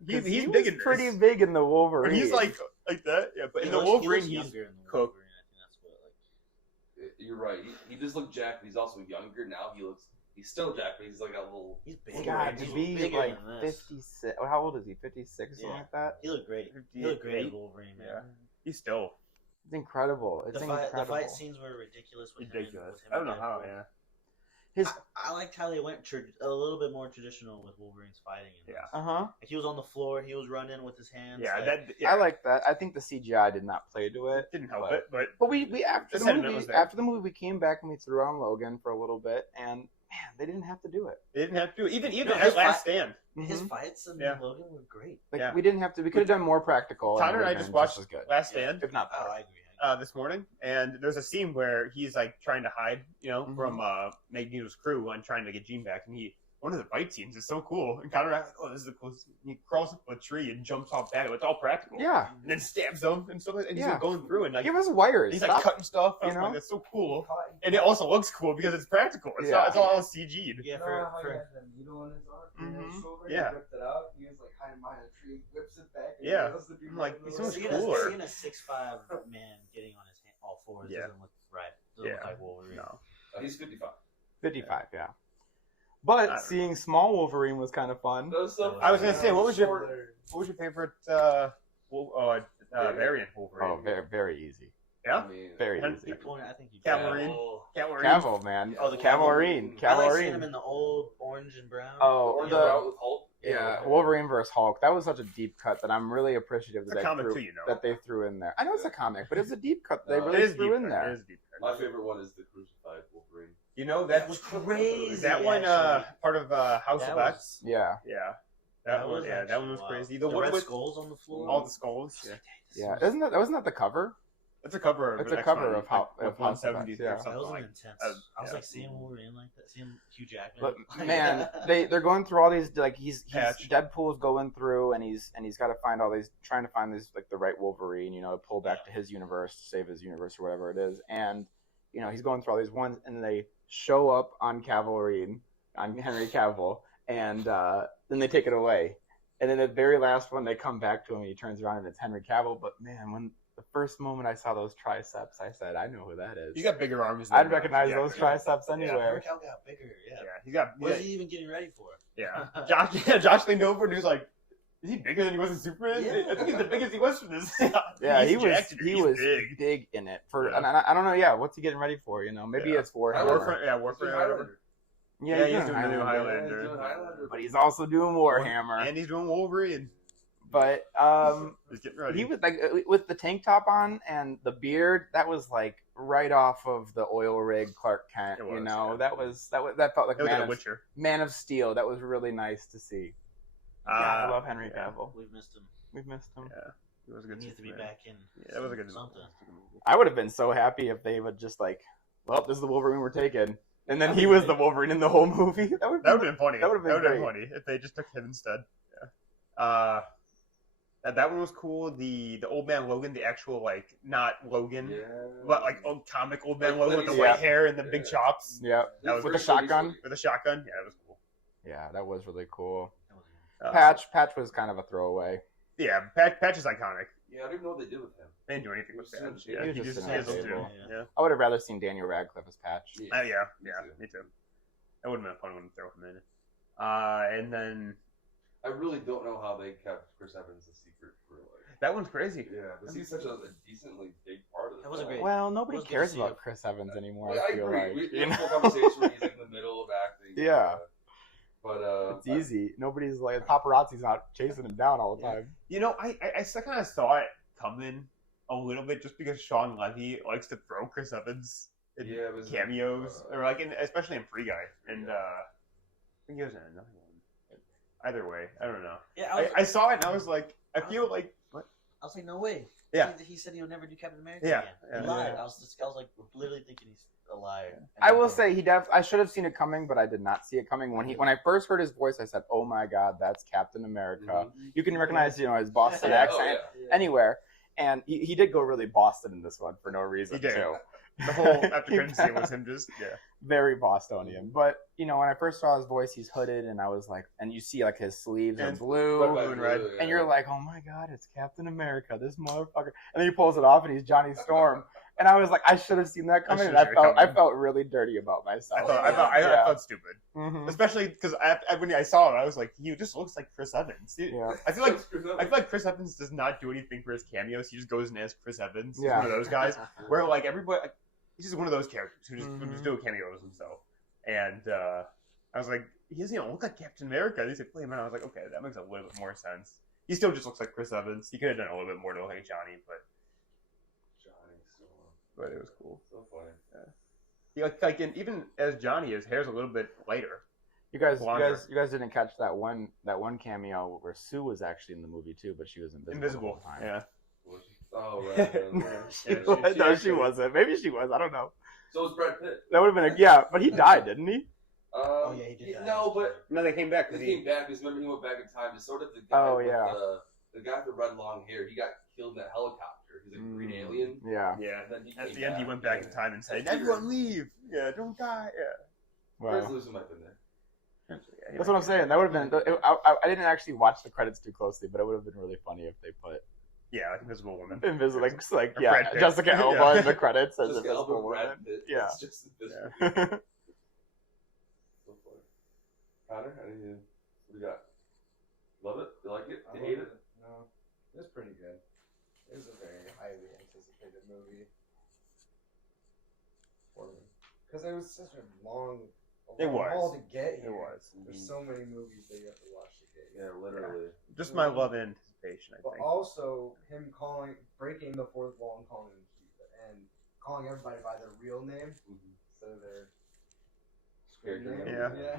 He's he big was in this. pretty big in the Wolverine. But he's like that, yeah. But in the He Wolverine, looks he's younger in the cooked. Wolverine. I think that's what like. You're right. He does look jacked, but he's also younger now. He's still jacked, but he's like a little. He's bigger. God, He's to be bigger like than this. 56. How old is he? 56 or something Yeah. like that. He looked great. He looked great as Wolverine, man. Yeah. He's still It's incredible. It's incredible. The fight scenes were ridiculous. ridiculous. With him I don't know and how. Deadpool. Yeah. I liked how they went a little bit more traditional with Wolverine's fighting. In this. Yeah. Uh-huh. Like he was on the floor, he was running with his hands. Yeah, like, yeah. I like that. I think the CGI did not play to it. didn't help but- it, but But we after The the sentiment movie was there. after the movie we came back and we threw on Logan for a little bit, and man, they didn't have to do it. they didn't have to. Even No, at his Last fight- Stand. his Mhm. fights and Yeah. Logan were great. Like Yeah. we didn't have to. We could have done more practical. Connor it and I would've just been watched as good. Last Stand if not better. Oh, I agree. this morning, and there's a scene where he's like trying to hide, Mhm. from Magneto's crew and trying to get Jean back, and one of the fight scenes is so cool. And Connor and I are like, oh, this is the coolest. He crawls up a tree and jumps off that. It's all practical. Yeah, And then stabs them and stuff like that. And he's Yeah. like going through and like give us wires. he's like Stop. cutting stuff. You I'm like, know? that's so cool. And it also looks cool because it's practical. It's Yeah. not. It's all CG'd. Yeah, You know how he has that needle in his arm? In his Mhm. shoulder? Yeah. He ripped it out. He was like hiding behind a tree, whips it back. And Yeah. yells to people I'm like, in the he's room. so much cooler. Seeing a 6'5" man getting on his all fours Yeah. doesn't look right. Doesn't look Yeah. like Wolverine. No. He's 55. 55, yeah. I But don't seeing small Wolverine was kind of fun. That was so I was gonna say, what was your hilarious. favorite variant Wolverine? Oh, very, very easy. Yeah. I mean, Very And easy. You pointed, I think you Cavalry. Oh, Cavalry. Cavill, man. Oh, the Cavalrine. I like seeing him Cavalrine. in the old orange and brown. Oh, Orange the Route with Hulk. yeah, Wolverine versus Hulk. That was such a deep cut that I'm really appreciative It's that a comic threw, too, you know. that they threw in there. I know it's a comic, but it's a deep cut that they No, really It is threw deep in cut. there. It is deep cut. My favorite one is the crucified Wolverine. You know That that was crazy. That one, actually. part of House That of was- X. Yeah, Yeah, that one. Yeah, that one was actually crazy. wild. The one red with skulls on the floor. all the skulls. Yeah, yeah. Wasn't that the cover? it's a cover. It's a cover of House of 170 X, or yeah. That something was like. intense. uh, I was yeah. like seeing Wolverine like that, seeing Hugh Jackman. But man, they're going through all these like he's Patch. Deadpool's going through and he's got to find all these trying to find these like the right Wolverine, to pull back to his universe, to save his universe or whatever it is, and he's going through all these ones and they show up on Cavalry on Henry Cavill and then they take it away, and then the very last one they come back to him and he turns around and it's Henry Cavill, but man, when the first moment I saw those triceps, I said, I know who that is. You got bigger arms. I'd recognize yeah, those triceps anywhere. Henry Cavill got bigger. Yeah. Yeah, he got. What is he even getting ready for? Yeah, Josh leaned over and he was like, "Is he bigger than he was in Superman? Yeah. I think he's the biggest he was for this." Yeah, He's he was jacked, he he's was big. in it for, Yeah. and I don't know. Yeah, what's he getting ready for? Maybe Yeah. it's Warhammer. Warframe. Yeah, He's doing Warframe. Highlander. Yeah, he's doing doing the new Highlander. Yeah, he's Highlander. doing Highlander. But he's also doing Warhammer. And he's doing Wolverine. But He's getting ready. he was like with the tank top on and the beard. That was like right off of the oil rig Clark Kent. It was, yeah. That felt like It was like a Witcher. Man of Steel. That was really nice to see. I love Henry yeah. Cavill. We've missed him. We've missed him. Yeah, it was a He good. needs to be Superman. back in. Yeah, that was a good something. I would have been so happy if they would just like, well, this is the Wolverine we're taking, and then he was the Wolverine in the whole movie. That would That would have been funny. That would've been great. funny if they just took him instead. Yeah. That one was cool. The old man Logan, the actual not Logan, Yeah. but old comic old man Like Logan with the Lenny white Sam. hair and the big Yeah. chops Yeah, That was with the pretty shotgun. recently. with a shotgun. Yeah, that was cool. Yeah, that was really cool. That was- Patch was kind of a throwaway. Yeah, Patch is iconic. Yeah, I don't even know what they did with him. They didn't do anything with He was Patch. Yeah, just he just sitting at the fizzled table. too. Yeah. I would have rather seen Daniel Radcliffe as Patch. Yeah, me too. That would have been a fun one to throw him in. And then I really don't know how they kept Chris Evans a secret for that one's crazy. Yeah, but he's such a decently big part of the That was a film. great- Well, nobody It was good cares to see about it. Chris Evans anymore. Well, I I feel agree. like We had a full conversation where he's in the middle of acting. Yeah. But it's easy. Nobody's like paparazzi's not chasing him down all the time. I still kind of saw it coming a little bit just because Sean Levy likes to throw Chris Evans in Yeah, it was, cameos or especially in Free Guy and I think he was in another one. Either way, I don't know. Yeah, I saw it and I was like, I feel like what? I was like, no way. Yeah. He said he would never do Captain America Yeah, again. yeah. He lied. Yeah. I was like literally thinking he's a liar. And I will then- say I should have seen it coming, but I did not see it coming. When I first heard his voice, I said, "Oh my God, that's Captain America." You can recognize his Boston Yeah. accent anywhere, and he did go really Boston in this one for no reason He did. too. The whole after credits scene was him just Very Bostonian. But when I first saw his voice, he's hooded, and I was like, and you see his sleeves are And blue, blue and red. and you're like, oh my God, it's Captain America, this motherfucker. And then he pulls it off, and he's Johnny Storm, And I was like, I should have seen that coming, and I felt really dirty about myself. I felt stupid, Mm-hmm. especially because when I saw him, I was like, he just looks like Chris Evans. Yeah. I feel like Chris Evans does not do anything for his cameos. He just goes and as Chris Evans. He's Yeah. one of those guys where like everybody, he's just one of those characters who just do cameos himself. And I was like, he doesn't even look like Captain America. They said play him, and I was like, okay, that makes a little bit more sense. He still just looks like Chris Evans. He could have done a little bit more to look like Johnny, but it was cool. So funny. Yeah. He, and even as Johnny, his hair's a little bit lighter. You guys didn't catch that one cameo where Sue was actually in the movie too, but she was invisible. The whole time. Yeah. Oh right. She wasn't. Maybe she was. I don't know. So was Brad Pitt. That would have been but he died, didn't he? Oh yeah, he did. No, they came back. They came back because remember he went back in time to sort of the Oh, guy with yeah. the guy with the red long hair. He got killed in that helicopter. He's a green alien. Yeah. Yeah. And then At the end, he went back in time and said, "Everyone leave. Yeah, don't die." Yeah. Chris Wow. Lewis might have been there. That's what I'm saying. That would have been. I didn't actually watch the credits too closely, but it would have been really funny if they put Yeah, like Invisible Woman. Invisible, like Or yeah, Brad Pitt. Jessica Alba in the credits as Jessica Invisible Alba, Woman. Brad Pitt. Yeah. It's just invisible. So funny. Connor, what do you got? Love it? You like it? You hate it? No, it was pretty good. It was a very highly anticipated movie for me because it was such a long haul to get here. It was. There's so many movies that you have to watch to get here. Yeah, literally. Just my love and anticipation, I But think. also him breaking the fourth wall and calling them cheap and calling everybody by their real name instead of their Character name. name. Yeah.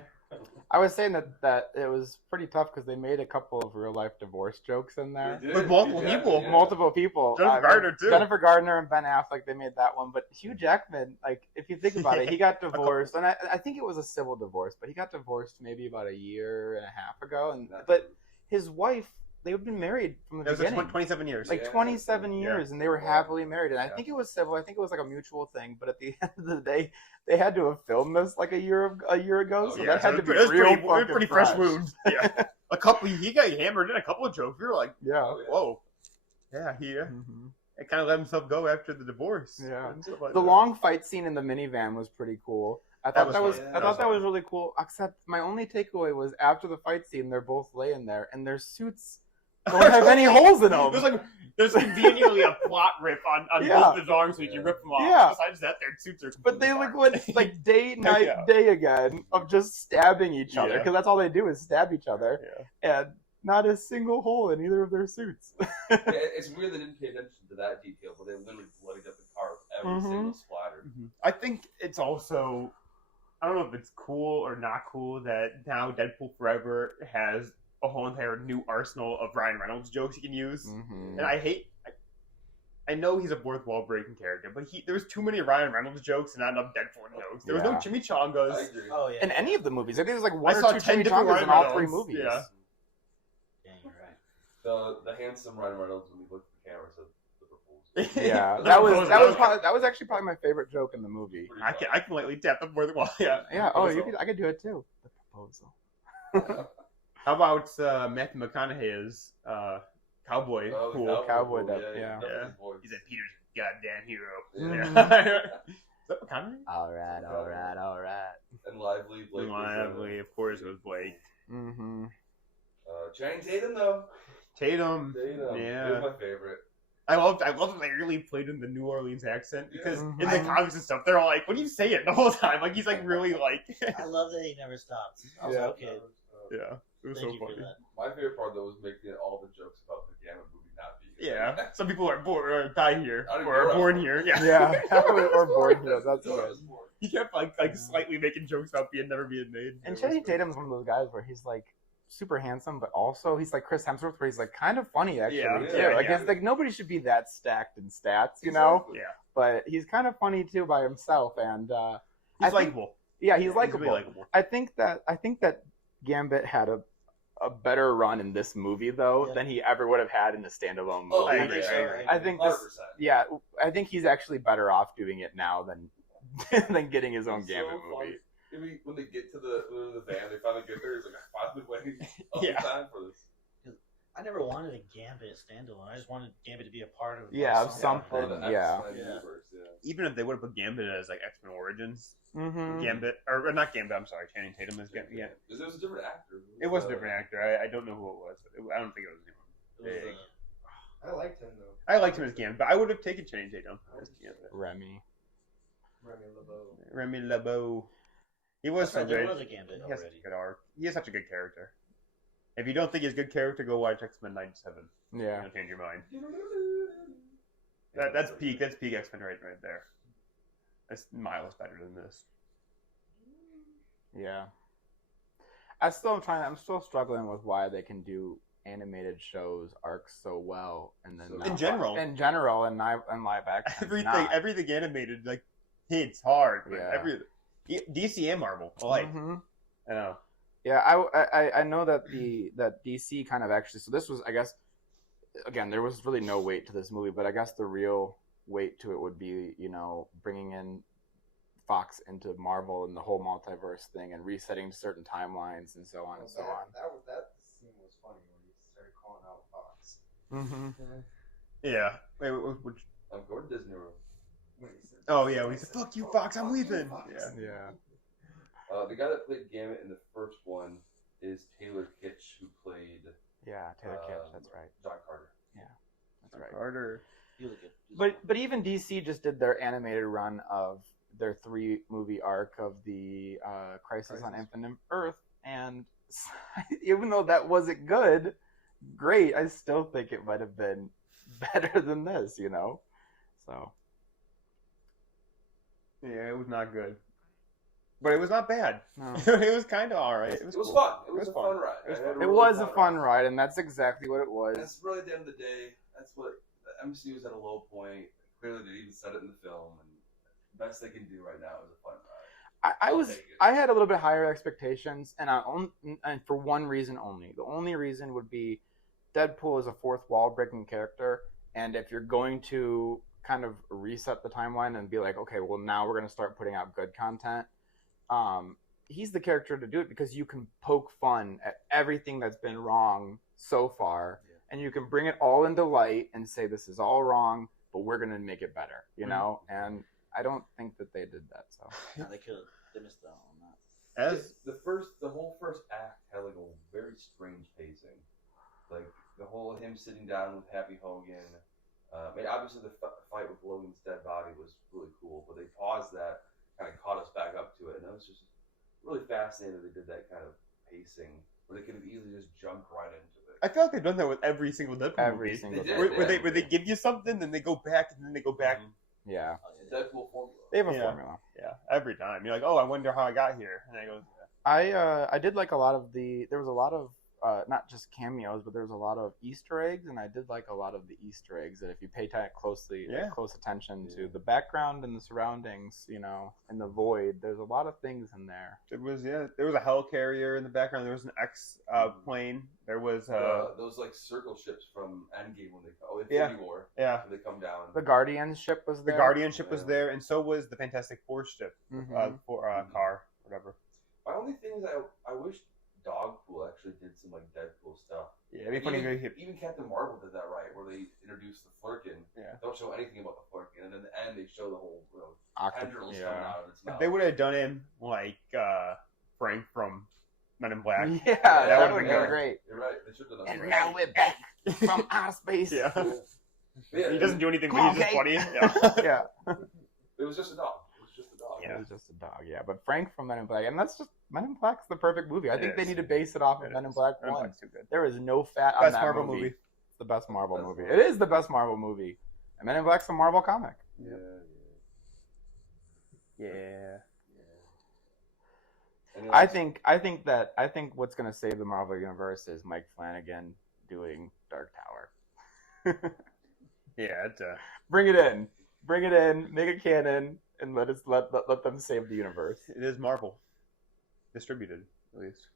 I was saying that it was pretty tough because they made a couple of real life divorce jokes in there. They did. With multiple people. Yeah. Multiple people. Jennifer Gardner, too. Jennifer Gardner and Ben Affleck, they made that one. But Hugh Jackman, like, if you think about it, he got divorced. And I think it was a civil divorce, but he got divorced maybe about a year and a half ago. But his wife, they've been married from the beginning. It was 27 years. Like 27 years, and they were happily married. And I Yeah. think it was civil. I think it was like a mutual thing. But at the end of the day, they had to have filmed this like a year ago. So that had to be real fucking pretty fresh wounds. Yeah. He got hammered in a couple of jokes. We were like, Yeah. whoa. Yeah, Mm-hmm. it kind of let himself go after the divorce. Yeah. And stuff like The that. long fight scene in the minivan was pretty cool. I thought that was fun. really cool. Except my only takeaway was after the fight scene, they're both laying there and their suits don't have any holes in them. There's conveniently a plot rip on both his arms so you can rip them off. Yeah. Besides that, their suits are. But they completely went fine. like day, night, Yeah. day again of just stabbing each other Yeah. because that's all they do is stab each other, and not a single hole in either of their suits. Yeah, it's weird they didn't pay attention to that detail, but they literally bloodied up the car with every single splatter. I think it's also, I don't know if it's cool or not cool that now Deadpool Forever has a whole entire new arsenal of Ryan Reynolds jokes he can use. Mm-hmm. And I know he's a fourth wall breaking character, but there was too many Ryan Reynolds jokes and not enough Deadpool jokes. There was no Yeah. chimichangas. I agree. Oh yeah. In any of the movies, I think there's like one I or saw two 10 different chimichangas in Ryan all three Reynolds. movies. Yeah. Yeah, you're right. The handsome Ryan Reynolds when he looked at the camera said the proposal. Yeah, that was actually probably my favorite joke in the movie. I can lightly tap the fourth wall. Yeah. Yeah. Oh, I could do it too. The proposal. How about Matthew McConaughey's cowboy? Cool. Cowboy, yeah. He's a Peter's goddamn hero. Yeah. Yeah. Is that McConaughey? All right. And Lively, Blake. Lively, of course it was Blake. Mm-hmm. Channing Tatum though. Tatum. Tatum. Yeah. He was my favorite. I love that they really played in the New Orleans accent because Yeah. in the comics and stuff, they're all like, "What do you say it the whole time?" Like he's like really like. I love that he never stops. I was like, okay, Yeah, it was thank so you for funny. that. My favorite part though was making all the jokes about the Gamma movie not being. Yeah, some people are born or die here I don't or are know. born here. Yeah, Yeah. Or board heroes. That's No, good. it was more. he kept like slightly making jokes about never being made. And It was Channing good. Tatum's one of those guys where he's like super handsome, but also he's like Chris Hemsworth, where he's like kind of funny actually. Yeah, too. yeah, like yeah. it's like nobody should be that stacked in stats, you know. Exactly. Yeah, But he's kind of funny too by himself, and he's I think- likable. Yeah, he's He's likable. really likable. I think that Gambit had a better run in this movie though Yeah. than he ever would have had in a standalone movie. Oh, I agree. I think this, 100%. yeah, I think he's actually better off doing it now than than getting his own It's Gambit so movie. Maybe when they get to the van, they finally get there. He's like, I've been waiting all Yeah. the time for this. I never wanted a Gambit standalone. I just wanted Gambit to be a part of something. Part of the Yeah. X-Men Yeah. universe, yeah. Even if they would have put Gambit as like X-Men Origins, Mm-hmm. Gambit or not Gambit. I'm sorry, Channing Tatum as Gambit. Yeah, Because it was a different actor. it was a different actor. I don't know who it was. But I don't think it was him. It was, I liked him though. I liked him as Gambit, but I would have taken Channing Tatum as Gambit. Remy. Remy LeBeau. Remy LeBeau. He was so there good. was a Gambit He has already. such a good arc. He has such a good character. If you don't think he's a good character, go watch X-Men '97. Yeah. It'll change your mind. That's peak X-Men right there. That's miles better than this. Yeah. I'm still struggling with why they can do animated shows arcs so well and then So- not- In general. and live action. Everything animated like hits hard. Like, Yeah. DC and Marvel alike. Mhm. I know. Yeah, I know that that DC kind of actually. So this was, I guess, again, there was really no weight to this movie, but I guess the real weight to it would be, bringing in Fox into Marvel and the whole multiverse thing and resetting certain timelines and so on and so on. That scene was funny when he started calling out Fox. Mm-hmm. Yeah. Wait, which? I'm going to Disney World. When he said, Oh yeah, when he said "fuck you, Fox, I'm Fuck you, leaving." Fox. Yeah. Yeah. The guy that played Gambit in the first one is Taylor Kitsch, who played Yeah, Taylor Kitsch. That's right. John Carter. That's right. Carter. He was good. But even DC just did their animated run of their 3-movie arc of the Crisis on Infinite Earth, and even though that wasn't great, I still think it might have been better than this, So Yeah, it was not good, but it was not bad. no. It was kind of all right. It was cool. fun. It was It was a fun. fun ride. It was I had fun. It really was a fun ride, and that's exactly what it was. That's really at the end of the day. That's what the MCU is at a low point. Clearly, they even said it in the film, and the best they can do right now is a fun ride. I had a little bit higher expectations, and and for one reason only. The only reason would be Deadpool is a fourth wall breaking character, and if you're going to kind of reset the timeline and be like, okay, well now we're going to start putting out good content, he's the character to do it because you can poke fun at everything that's been wrong so far, and you can bring it all into light and say this is all wrong, but we're going to make it better, And I don't think that they did that. So No, they missed out on that. As The whole first act had like a very strange pacing, like the whole him sitting down with Happy Hogan. Obviously the fight with Logan's dead body was really cool, but they paused that, kind of caught us back up to it, and it was just really fascinating that they did that kind of pacing, where they could have easily just jumped right into it. I feel like they've done that with every single Deadpool every movie. single did. thing. Where they give you something, then they go back, and then they go back. Yeah, Deadpool formula. they have a Yeah. formula. Yeah, every time you're like, oh, I wonder how I got here, and I go, I did like a lot of there was a lot of not just cameos, but there was a lot of Easter eggs, and I did like a lot of the Easter eggs that if you pay close attention to the background and the surroundings, and the void, there's a lot of things in there. there was a helicarrier in the background. There was an X plane. There was Those like circle ships from Endgame when Infinity War. yeah. When they come down. The Guardian ship was The there. Guardian ship was there, and so was the Fantastic Four ship, Mhm. car, whatever. My only thing is I wish Dogpool actually did some like Deadpool stuff. Yeah, it'd be funny if he- Even Captain Marvel did that right, where they introduced the Flerken. Yeah. Don't show anything about the Flerken, and then in the end they show the whole tendrils Yeah. coming out of its mouth. If they would have done him like Frank from Men in Black. Yeah, that that would've would been be good. great. You're right. They should have done that. And now we're back from outer space. Yeah. Yeah, He doesn't do anything, Come but he's just on, funny. Kate. Yeah. Yeah. It was just a dog. It was just a dog. Yeah. It was just a dog, yeah. But Frank from Men in Black, and that's just Men in Black's the perfect movie. I It think they is. need to base it off of It Men in is. Black Men in 1. Black's too good. There is no fat on Best that Marvel movie. movie. It's the best Marvel Best movie. Marvel. It is the best Marvel movie. And Men in Black's a Marvel comic. Yeah. Yeah. Anyway, I think what's gonna save the Marvel universe is Mike Flanagan doing Dark Tower. Yeah, it's Bring it in, make it canon, and let them save the universe. it is Marvel. Distributed, at least.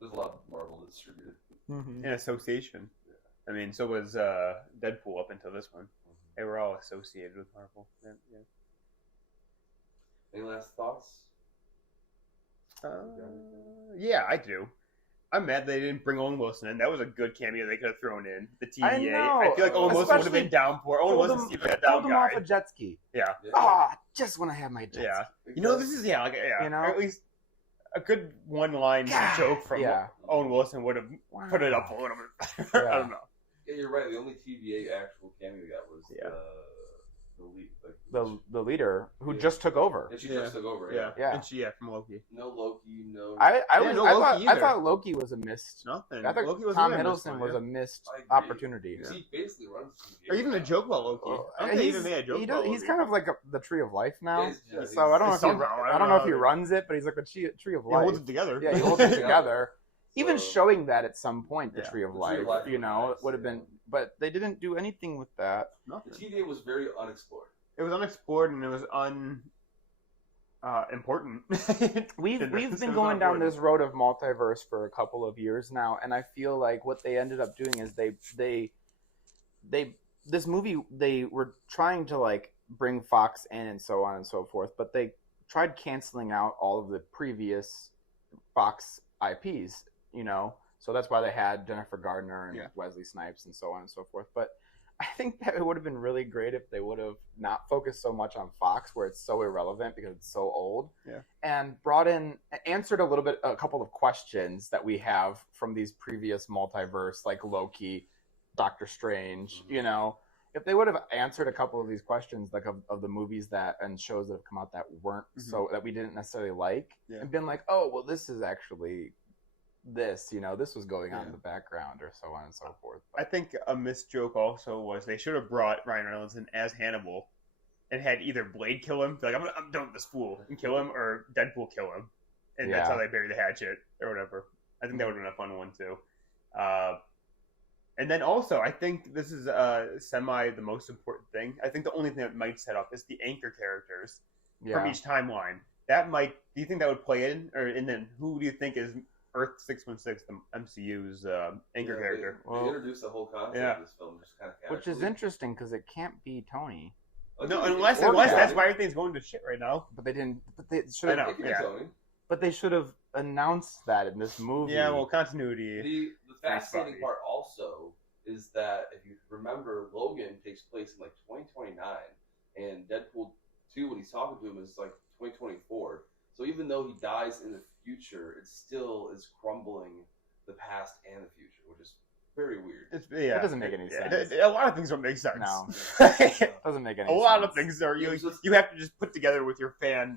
there's a lot of Marvel distributed. Mm-hmm. In association. I mean, so was Deadpool up until this one. They were all associated with Marvel. Yeah. Any last thoughts? Yeah, I do. I'm mad they didn't bring Owen Wilson in. That was a good cameo they could have thrown in. The TVA. I know. feel like Owen Wilson would have been Especially down for. Owen pulled Wilson's him, a down pulled him guy. off a jet ski. Yeah. Just when I have my jet ski. Yeah. You know, this is You know? at least a good one-line joke from Owen Wilson would have put it up a little bit better. I don't know. Yeah, you're right. The only TVA actual cameo we got was the lead, The leader who just took over. And she just took over. Yeah. And she from Loki. No Loki. No. I thought Loki was a missed. Nothing. I thought Loki was Tom really Hiddleston was a missed I agree. opportunity. Because he basically runs TVA. Or even a joke about Loki. I don't think he even made a joke about Loki. He's kind of like the Tree of Life now. Yeah, So I don't know if he know. runs it, but he's like the Tree of He Life. holds it together. Yeah, he holds it together. Even So- showing that at some point, the Yeah. Tree of The Life, Tree of Life you would know, be it nice, would have been, but they didn't do anything with that. The Nothing. TVA was very unexplored. It was unexplored and it was important. We've been going down this road of multiverse for a couple of years now, and I feel like what they ended up doing is this movie, they were trying to like bring Fox in and so on and so forth, but they tried canceling out all of the previous Fox IPs, you know, so that's why they had Jennifer Gardner and Wesley Snipes and so on and so forth. But I think that it would have been really great if they would have not focused so much on Fox, where it's so irrelevant because it's so old, and answered a couple of questions that we have from these previous multiverse, like Loki, Doctor Strange. You know, if they would have answered a couple of these questions, like of the movies that and shows that have come out that weren't so that we didn't necessarily like, and been like, oh well, this is actually this, you know, this was going on in the background or so on and so forth. I think a missed joke also was they should have brought Ryan Reynolds in as Hannibal and had either Blade kill him, like I'm done with this fool, and kill him, or Deadpool kill him, and that's how they bury the hatchet or whatever. I think that would have been a fun one too. And then also, I think this is semi the most important thing. I think the only thing that might set up is the anchor characters from each timeline. That might. Do you think that would play in, and then who do you think is Earth 616, the MCU's anchor character? They introduced the whole concept of this film, just kind of casually. Which is interesting because it can't be Tony. No, unless that's why everything's going to shit right now. But they didn't. But they should have. But they should have announced that in this movie. Yeah, well, continuity. The fascinating part also is that if you remember, Logan takes place in like 2029, and Deadpool 2, when he's talking to him, is like 2024. So even though he dies in the future, it still is crumbling the past and the future, which is very weird. It doesn't make any sense. A lot of things don't make sense. No, it doesn't make any sense. A lot of things are you have to just put together with your fan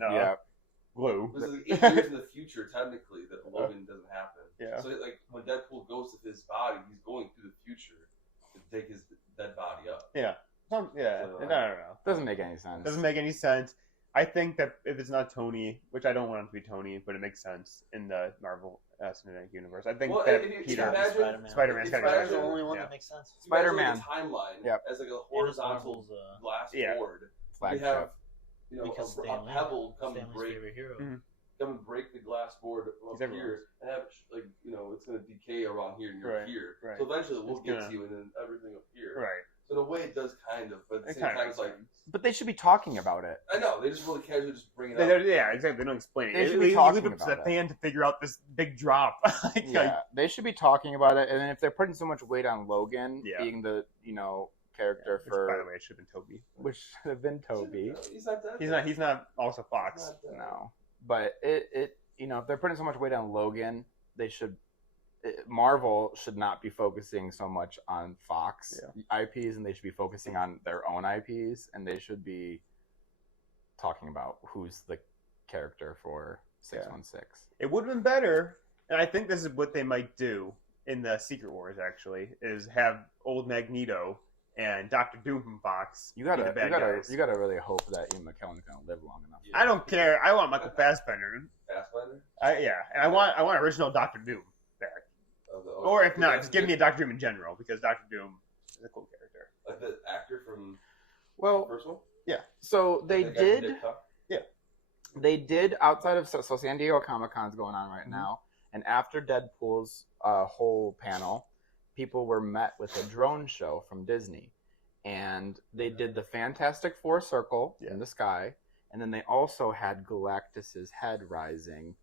glue. This is like 8 years in the future, technically, that Logan doesn't happen. Yeah. So like when Deadpool goes to his body, he's going through the future to take his dead body up. Yeah. I don't know. Doesn't make any sense. Doesn't make any sense. I think that if it's not Tony, which I don't want it to be Tony, but it makes sense in the Marvel Cinematic Universe. I think that Peter Spider-Man's kind of the only one that makes sense. Spider-Man timeline as like a horizontal glass board. We have a pebble come and break the glass board up here, and have it's going to decay around here and you're here. Right. So eventually we'll get to you and then everything up here. Right. So in a way, it does kind of, but at the same time, it's like. But they should be talking about it. I know they just really casually just bring it up. Yeah, exactly. They don't explain it. They should be talking leave it to the fan to figure out this big drop. They should be talking about it. And then if they're putting so much weight on Logan being the character for, by the way, it should have been Toby. Which should have been Toby. He's not that. He's not also Fox. No, but if they're putting so much weight on Logan, they should. Marvel should not be focusing so much on Fox IPs, and they should be focusing on their own IPs, and they should be talking about who's the character for 616. It would have been better, and I think this is what they might do in the Secret Wars. Actually, is have old Magneto and Doctor Doom from Fox. You gotta really hope that Ian McKellen's gonna live long enough. Yeah. I don't care. I want Michael Fassbender. Fassbender? And I want original Doctor Doom back. Or if not, just give me a Doctor Doom in general, because Doctor Doom is a cool character. Like the actor from the first one? Yeah. So they did. They did outside of so San Diego Comic-Con's going on right now, and after Deadpool's whole panel, people were met with a drone show from Disney, and they did the Fantastic Four circle in the sky, and then they also had Galactus's head rising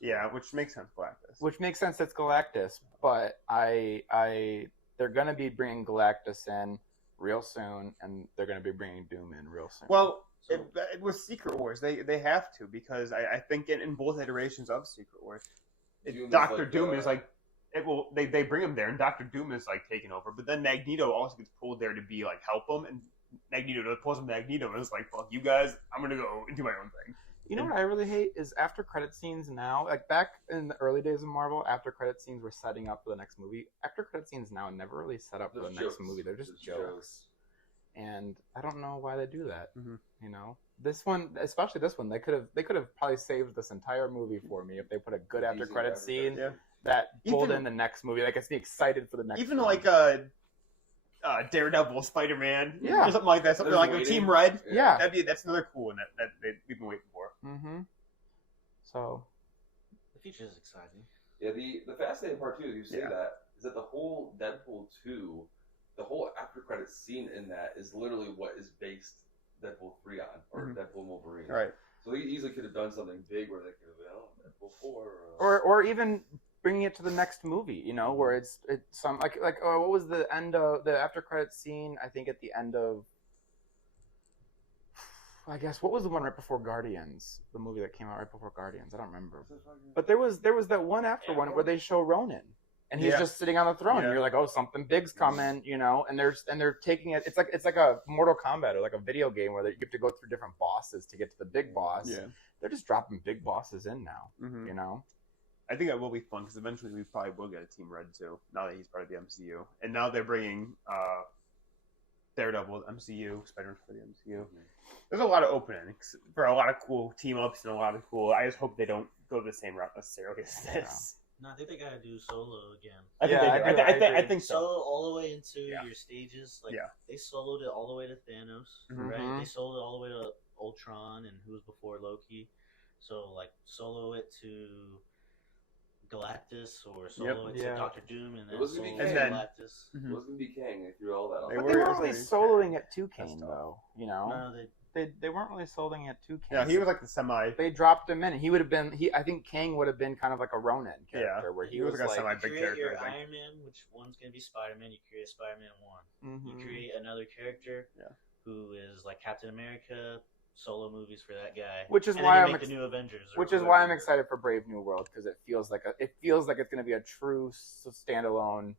Yeah, which makes sense, Galactus. Which makes sense. It's Galactus, but they're gonna be bringing Galactus in real soon, and they're gonna be bringing Doom in real soon. Well, it was Secret Wars. They have to, because I think in both iterations of Secret Wars, Doctor Doom is like, they bring him there, and Doctor Doom is like taking over, but then Magneto also gets pulled there to be like help him, and Magneto pulls him Magneto, and it's like, fuck you guys, I'm gonna go and do my own thing. You know what I really hate is after credit scenes now, like back in the early days of Marvel, after credit scenes were setting up for the next movie. After credit scenes now never really set up for the next movie. They're just jokes. And I don't know why they do that. Mm-hmm. You know, this one, especially this one, they could have probably saved this entire movie for me if they put a good after credit scene that pulled in the next movie. That gets me excited for the next. Even one. like Daredevil, Spider-Man, yeah, or something like that. Something like a Team Red. Yeah, that's another cool one that we've been waiting for. Mm-hmm. So the future is exciting. Yeah, the fascinating part too, you say that, is that the whole Deadpool 2, the whole after credits scene in that is literally what is based Deadpool 3 on, or Deadpool and Wolverine. Right. So they easily could have done something big where they could have Deadpool 4. Or even bringing it to the next movie, you know, where it's some like what was the end of the after credits scene? I think at the end of, I guess, what was the one right before Guardians? The movie that came out right before Guardians. I don't remember. But there was that one after one where they show Ronan, and he's just sitting on the throne, and you're like, oh, something big's coming, you know. And they're taking it. It's like a Mortal Kombat or like a video game where you have to go through different bosses to get to the big boss. Yeah. They're just dropping big bosses in now, you know. I think that will be fun, because eventually we probably will get a Team Red too, now that he's part of the MCU. And now they're bringing Daredevil to the MCU, Spider-Man for the MCU. There's a lot of openings for a lot of cool team-ups and a lot of cool... I just hope they don't go the same route necessarily as this. No, I think they gotta do Solo again. I think so. Solo all the way into your stages. Like, they soloed it all the way to Thanos, right? They soloed it all the way to Ultron and who was before Loki. So, like, solo it to Galactus, or solo it to Doctor Doom, and then solo to Galactus. It was going to be Kang. They threw all that on. But they weren't really soloing it to Kang, though. You know, no, they weren't really soloing it to Kang. Yeah, he was like the semi. They dropped him in. He would have been. I think Kang would have been kind of like a Ronin character, where he was like a semi big character. Your Iron Man, which one's going to be Spider-Man. You create Spider-Man 1. You create another character who is like Captain America. Solo movies for that guy, which is and why I'm the new Avengers. Which is why I'm excited for Brave New World, because it feels like it's going to be a true standalone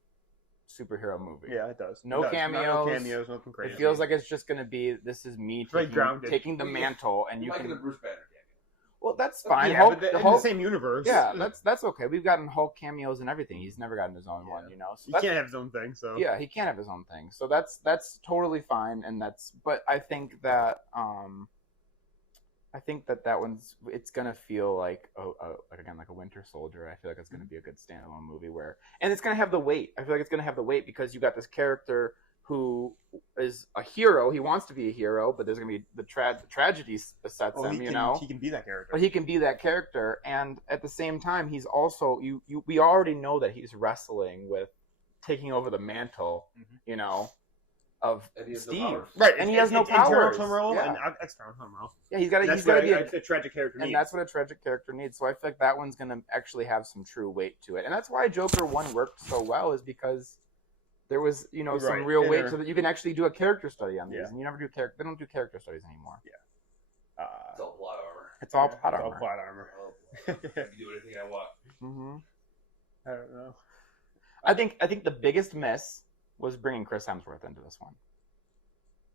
superhero movie. Yeah, it does. No cameos, nothing crazy. It feels like it's just going to be, this is me taking the mantle, and you can. Get a Bruce Banner cameo. Well, that's fine. Yeah, Hulk, but in the same universe. Yeah, that's okay. We've gotten Hulk cameos and everything. He's never gotten his own one, you know. So he can't have his own thing. So yeah, he can't have his own thing. So that's totally fine, and but I think that that one's, it's gonna feel like like a Winter Soldier. I feel like it's gonna be a good standalone movie and it's gonna have the weight. I feel like it's gonna have the weight because you got this character who is a hero. He wants to be a hero, but there's gonna be the tragedy sets him. He can be that character. But he can be that character, and at the same time, he's also we already know that he's wrestling with taking over the mantle. You know. Of Steve, right? And he has no powers. And external role. Yeah, he's got to be a tragic character, and that's what a tragic character needs. So I feel like that one's gonna actually have some true weight to it, and that's why Joker 1 worked so well, is because there was some real weight so that you can actually do a character study on these, and you never do They don't do character studies anymore. Yeah, it's all plot armor. It's all plot armor. All plot armor. I can do anything I want. I don't know. I think the biggest miss was bringing Chris Hemsworth into this one.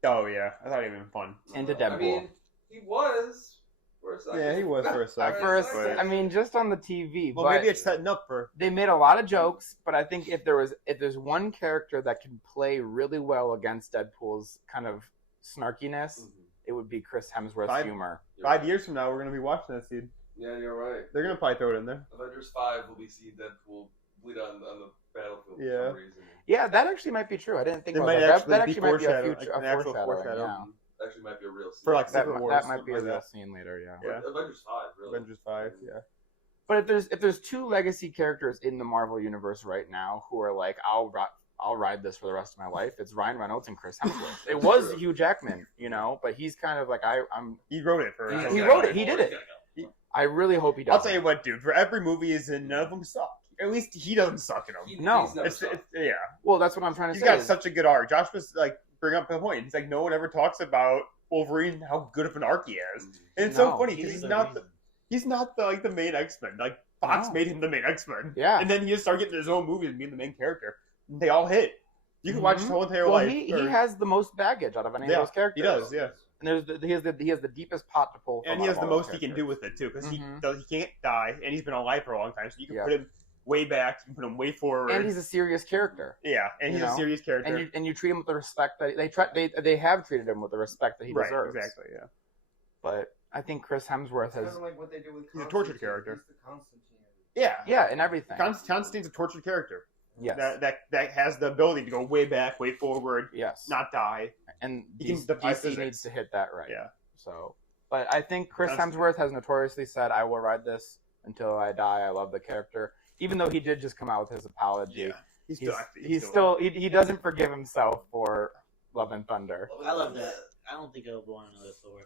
Oh yeah, I thought he'd been fun. Into Deadpool. I mean, he was for a second. Yeah, he was for a second. I mean, just on the TV. Well, but maybe it's setting up for. They made a lot of jokes, but I think if there's one character that can play really well against Deadpool's kind of snarkiness, it would be Chris Hemsworth's humor. 5 years from now, we're gonna be watching that scene. Yeah, you're right. They're gonna probably throw it in there. Avengers 5 will be seeing Deadpool bleed on the battlefield for some reason. Yeah, that actually might be true. I didn't think about that. That actually might be a future foreshadow. Yeah. Actually might be a real scene. For like that might be a real scene later, yeah. Avengers 5, really. Avengers 5, yeah. But if there's two legacy characters in the Marvel universe right now who are like, I'll ride this for the rest of my life, it's Ryan Reynolds and Chris Hemsworth. It was Hugh Jackman, but he's kind of like I'm. He wrote it for. He wrote it. He did it. I really hope he does. I'll tell you what, dude. For every movie he's in, none of them suck. At least he doesn't suck in them. No. He's never It's, sucked. yeah. Well, that's what I'm trying to He's say. got such a good arc. Josh was like, bring up the point. He's like, no one ever talks about Wolverine, how good of an arc he has. And it's so No, funny because he's not the main X-Men. Like Fox No. made him the main X-Men. Yeah. And then he just started getting his own movies and being the main character. And they all hit. You can watch his whole entire well, life. he or- has the most baggage out of any of those characters. he does, yeah. And he has the deepest pot to pull from. And he out has of the all most he can do with it too, because Mhm. he can't die, and he's been alive for a long time. So you can Yeah. put him way back, you can put him way forward. And he's a serious character. yeah, and he's you a know, serious character. And you treat him with the respect that they have treated him with the respect that he right, deserves. exactly, yeah. But I think Chris Hemsworth It's has kind of like what they did with He's a Constantine. tortured character. He's the Constantine. Yeah, in everything. Constantine's a tortured character. Yes. That has the ability to go way back, way forward, Yes. not die. And He can defy DC physics. needs to hit that right. Yeah. So, but I think Chris Constantine. Hemsworth has notoriously said, "I will ride this until I die." I love the character, even though he did just come out with his apology. Yeah. He doesn't forgive himself for Love and Thunder. I love that. I don't think I would want another Thor.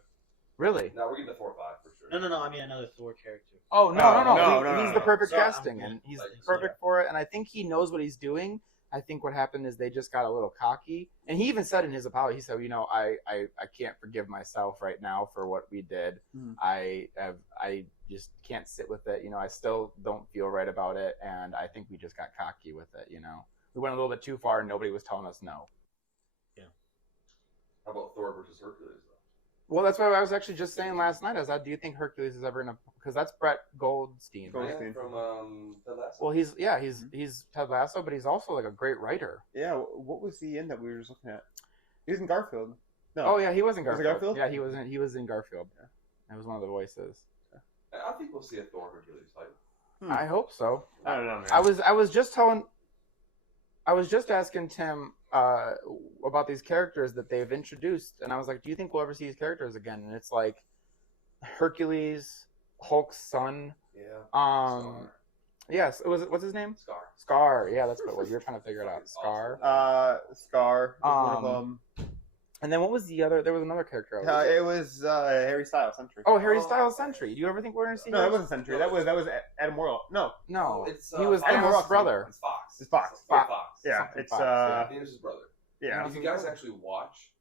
Really? No, we're getting the 4 or 5 for sure. No. I mean another Thor character. Oh no! no, He's no. the perfect So, I'm- casting, and he's Like, perfect for it. And I think he knows what he's doing. I think what happened is they just got a little cocky, and he even said in his apology, he said, I can't forgive myself right now for what we did. Mhm. I just can't sit with it. I still don't feel right about it, and I think we just got cocky with it. We went a little bit too far, and nobody was telling us no. How about Thor versus Hercules, though? Well, that's what I was actually just saying last night. Do you think Hercules is ever gonna? Because that's Brett Goldstein. Right? Goldstein. From Ted Lasso. Well, he's Ted Lasso, but he's also like a great writer. Yeah, what was he in that we were just looking at? He was in Garfield. No. Oh yeah, he was in Was it Garfield. Garfield? Yeah, he was in Garfield. It was one of the voices. I think we'll see a Thor Hercules fight. I hope so. I don't know, man. I was just asking Tim about these characters that they've introduced, and I was like, "Do you think we'll ever see these characters again?" And it's like Hercules, Hulk's son. Yeah. Yes, what's his name? Scar. Scar. Yeah, that's what it was. We were trying to figure it out. Scar. Scar. Was one of them. And then what was the other? There was another character. It was Harry Styles, Sentry. Oh, Harry Styles Sentry. Do you ever think we're gonna see? No, that Harry- wasn't Sentry. That was Adam Warlock. No, No, It's, he was Fox. Thanos' brother. It's Fox. It's Fox. Yeah, Fox. yeah, Something it's Fox, yeah. Thanos' brother. yeah. If you guys actually watch,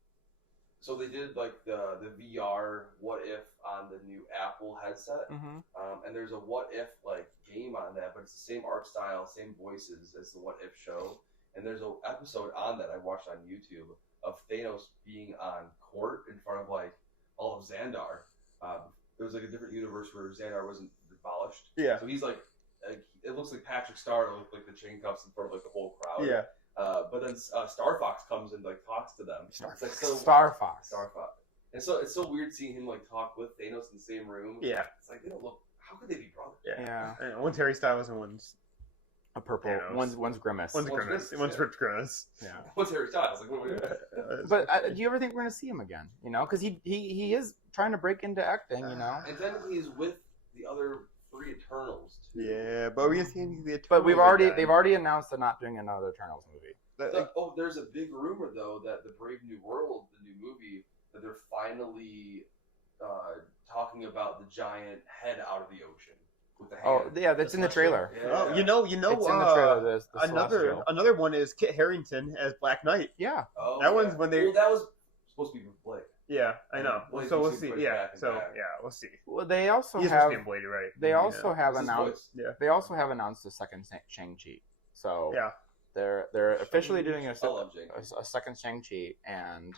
so they did like the VR what if on the new Apple headset, Mm-hmm. and there's a what if like game on that, but it's the same art style, same voices as the what if show, and there's an episode on that I watched on YouTube of Thanos being on court in front of like all of Xandar. There was like a different universe where Xandar wasn't abolished. Yeah. So he's like it looks like Patrick Star with like the chain cuffs in front of like the whole crowd. Yeah. But then Star Fox comes and like talks to them. It's like so Star Fox. Star Fox. And so it's so weird seeing him like talk with Thanos in the same room. Yeah. It's like they don't look. How could they be brothers? Yeah. And one's Harry Styles and one's A purple. Thanos. One's Grimace. Grimace. Grimace, One's yeah. Rich Grimace. Yeah. What's Harry Styles? Like what? But do you ever think we're gonna see him again? Because he is trying to break into acting. And then he's with the other 3 Eternals too. Yeah, but we see the Eternals. But again. they've already announced they're not doing another Eternals movie. There's a big rumor though that the Brave New World, the new movie, that they're finally talking about the giant head out of the ocean with the hand. Oh yeah, that's in the trailer. Yeah. Oh, you know, It's in the trailer. The Celestial. another one is Kit Harington as Black Knight. Yeah. Oh, That one's when they- Well, that was supposed to be with Blake. Yeah, I know. Blade So we'll keeps see. getting pushed Yeah, back and so back. yeah, we'll see. Well, they also He's have supposed to be Blade, right? they also Yeah. have This is announced voice. Yeah. they also have announced a second Shang-Chi. So Yeah. they're officially doing I love Jake. a second Shang-Chi, and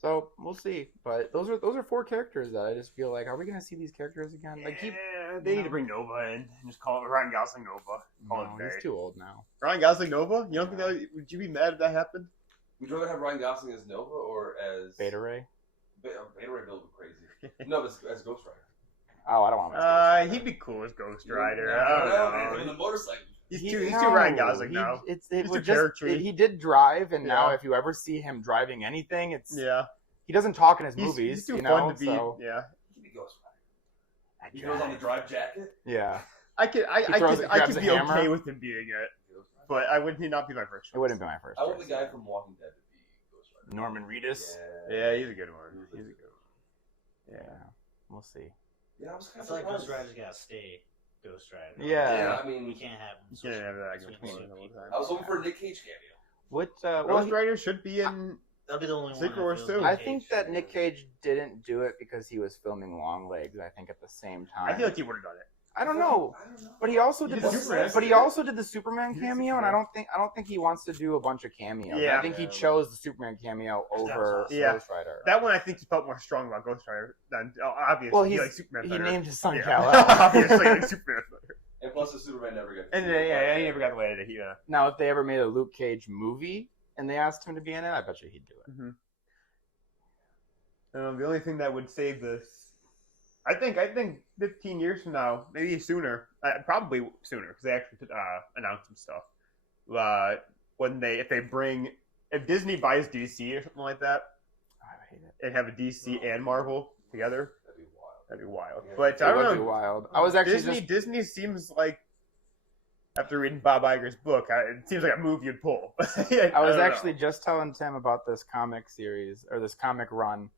so we'll see. But those are 4 characters that I just feel like, are we gonna see these characters again? Like They need to bring Nova in and just call it Ryan Gosling Nova. Call it no, day. he's too old now. Ryan Gosling Nova? You don't think that would you be mad if that happened? Would you rather have Ryan Gosling as Nova or as Beta Ray. Beta Ray Bill would be crazy. No, as Ghost Rider. Oh, I don't want him. He'd be cool as Ghost Rider. Yeah, I don't man, know. with the motorcycle. He's too Ryan Gosling now. It He's would too character-y. he did drive, and now Yeah. if you ever see him driving anything, it's Yeah. he doesn't talk in his He's movies. too you fun know, to be. so Yeah. He could be Ghost Rider. He goes on the drive jacket. yeah, I could grabs be a hammer. okay with him being it, but I would not be my first choice. it wouldn't be my first. I want the choice. guy from Walking Dead to be Ghost Rider. Norman Reedus. Yeah, he's a good one. He's a good one. Yeah, we'll see. Yeah, I was I kind of feel like surprised. Ghost Rider's gotta stay Ghost Rider. Yeah. I mean, We can't have him You can't have that switch going between all the people. time. I was hoping for a Nick Cage cameo. What? Ghost Rider should be in. That'll be the only Secret one. Wars that feels too. Nick I think Cage. that Nick Cage didn't do it because he was filming Long Legs. I think at the same time. I feel like he would have done it. I don't know. I don't know. But he also He did did the Superman. but he also did the Superman He did cameo, and Superman. I don't think he wants to do a bunch of cameos. Yeah. I think he chose the Superman cameo That was over awesome. Yeah. Ghost Rider. That one I think he felt more strong about Ghost Rider than obviously. Well, he likes Superman he better. named his son Yeah. Kal-El. Obviously, he likes Superman better. And plus, the Superman never got. And yeah, he never got the way that he. Now, if they ever made a Luke Cage movie and they asked him to be in it, I bet you he'd do it. The only thing that would save this, I think 15 years from now, maybe sooner, probably sooner, because they actually announced some stuff. If Disney buys DC or something like that, I hate it. and have a DC and Marvel together, That'd be wild. that'd be wild. Yeah. But It I would don't be know. wild. I was actually Disney seems like, after reading Bob Iger's book, it seems like a move you'd pull. I was actually just telling Tim about this comic series or this comic run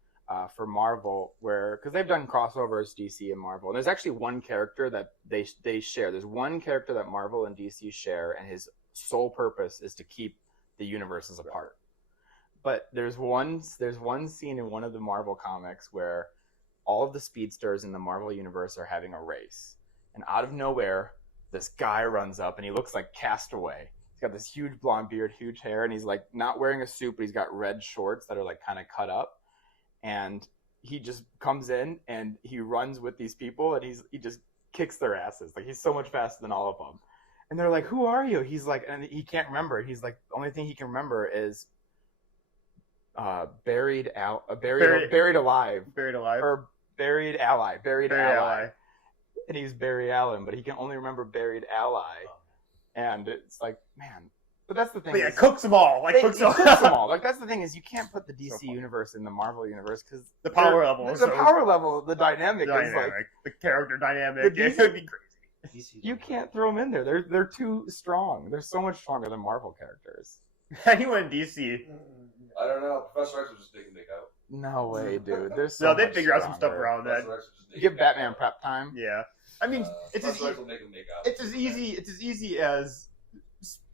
for Marvel, because they've done crossovers DC and Marvel, and there's actually one character that they share. There's one character that Marvel and DC share, and his sole purpose is to keep the universes apart. But there's one scene in one of the Marvel comics where all of the speedsters in the Marvel universe are having a race, and out of nowhere, this guy runs up, and he looks like Castaway. He's got this huge blonde beard, huge hair, and he's like not wearing a suit, but he's got red shorts that are like kind of cut up. And he just comes in and he runs with these people, and he just kicks their asses. Like, he's so much faster than all of them. And they're like, "Who are you?" He's like, and he can't remember. He's like, the only thing he can remember is buried alive, or buried ally. And he's Barry Allen, but he can only remember buried ally. And it's like, man. But that's the thing. But yeah, is- cooks them all. Like He cooks cooks them them all. all. Like, that's the thing, is you can't put the DC funny. universe in the Marvel universe because The power level is the so- power level, the dynamic is like Dynamic, the character dynamic. The It would be crazy. DC you can't throw them in there. They're too strong. They're so much stronger than Marvel characters. Anyone in DC? I don't know. Professor X was just digging Nick out. No way, dude. There's so No, they much figure out some stuff stronger. around that. Professor X was just digging Give Nick Batman out. prep time. Yeah, I mean, it's as Professor X will make him Nick out. it's as easy as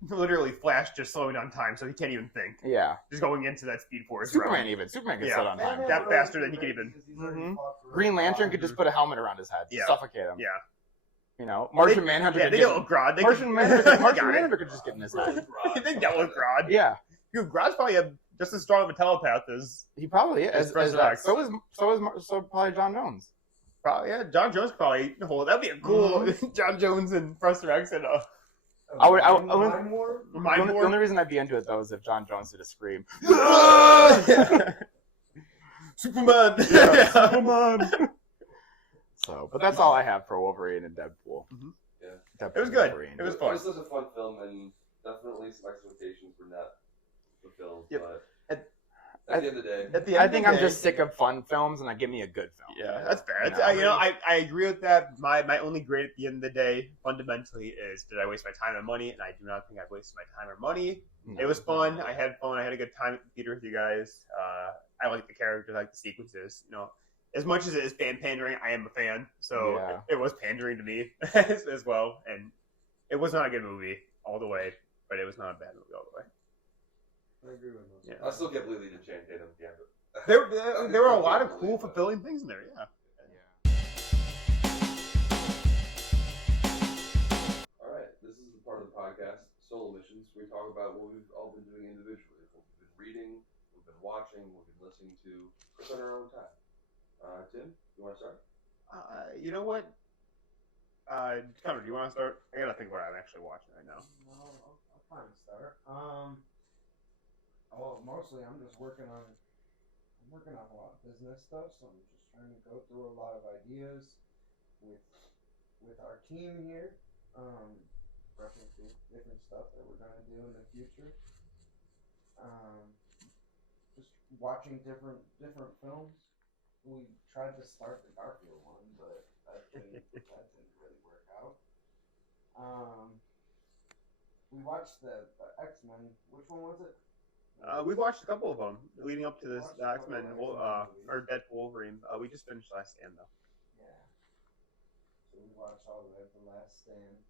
literally Flash just slowing down time, so he can't even think. Yeah. Just going into that Speed Force. Superman realm. can Yeah. slow down time. That faster than he could even. Green Lantern could just put a helmet around his head, Yeah. suffocate him. Yeah. You know, Martian Manhunter. Yeah, could they get- dealt with Grodd. Martian Manhunter could just get in his head. They dealt with Grodd. Yeah, Dude, Grodd's probably just as strong of a telepath as he probably is. Professor X. So probably John Jones. probably. Yeah, John Jones could probably. That'd be a cool Mm-hmm. John Jones and Professor X and I would. Mind The War? only reason I'd be into it though is if John Jones did a scream. Superman. Yeah, Superman. So, but that's all I have for Wolverine and Deadpool. Yeah. Deadpool It was good. Wolverine. It was It fun. was such a fun film, and definitely some expectations were not fulfilled. Yep. But At- at the end of the day, At the I end think of I'm the day- just sick of fun films, and give me a good film. Yeah, that's fair. You It's, know? I agree with that. My only grade at the end of the day, fundamentally, is did I waste my time and money? And I do not think I wasted my time or money. No. It was fun. I had fun. I had a good time at the theater with you guys. I like the characters. I like the sequences. You know, as much as it is pandering, I am a fan. So Yeah. it was pandering to me as well. And it was not a good movie all the way, but it was not a bad movie all the way. I agree with those. Yeah. I still can't believe they did Channing Tatum at the end. There were a lot of cool, fulfilling things in there. Yeah. All right, this is the part of the podcast, Solo Missions. We talk about what we've all been doing individually. What we've been reading, what we've been watching, what we've been listening to, just on our own time. Tim, you want to start? You know what? Connor, do you want to start? I gotta think what I'm actually watching right now. No, I'll kind of start. Well, mostly I'm just working on a lot of business stuff, so I'm just trying to go through a lot of ideas with our team here. Working through different stuff that we're gonna do in the future. Just watching different films. We tried to start the Garfield one, but that didn't really work out. We watched the X-Men. Which one was it? We watched a couple of them leading up to this Watched a couple X-Men of or X-Men movies. Deadpool Wolverine. We just finished Last Stand though. Yeah. So we watched all the way up to Last Stand.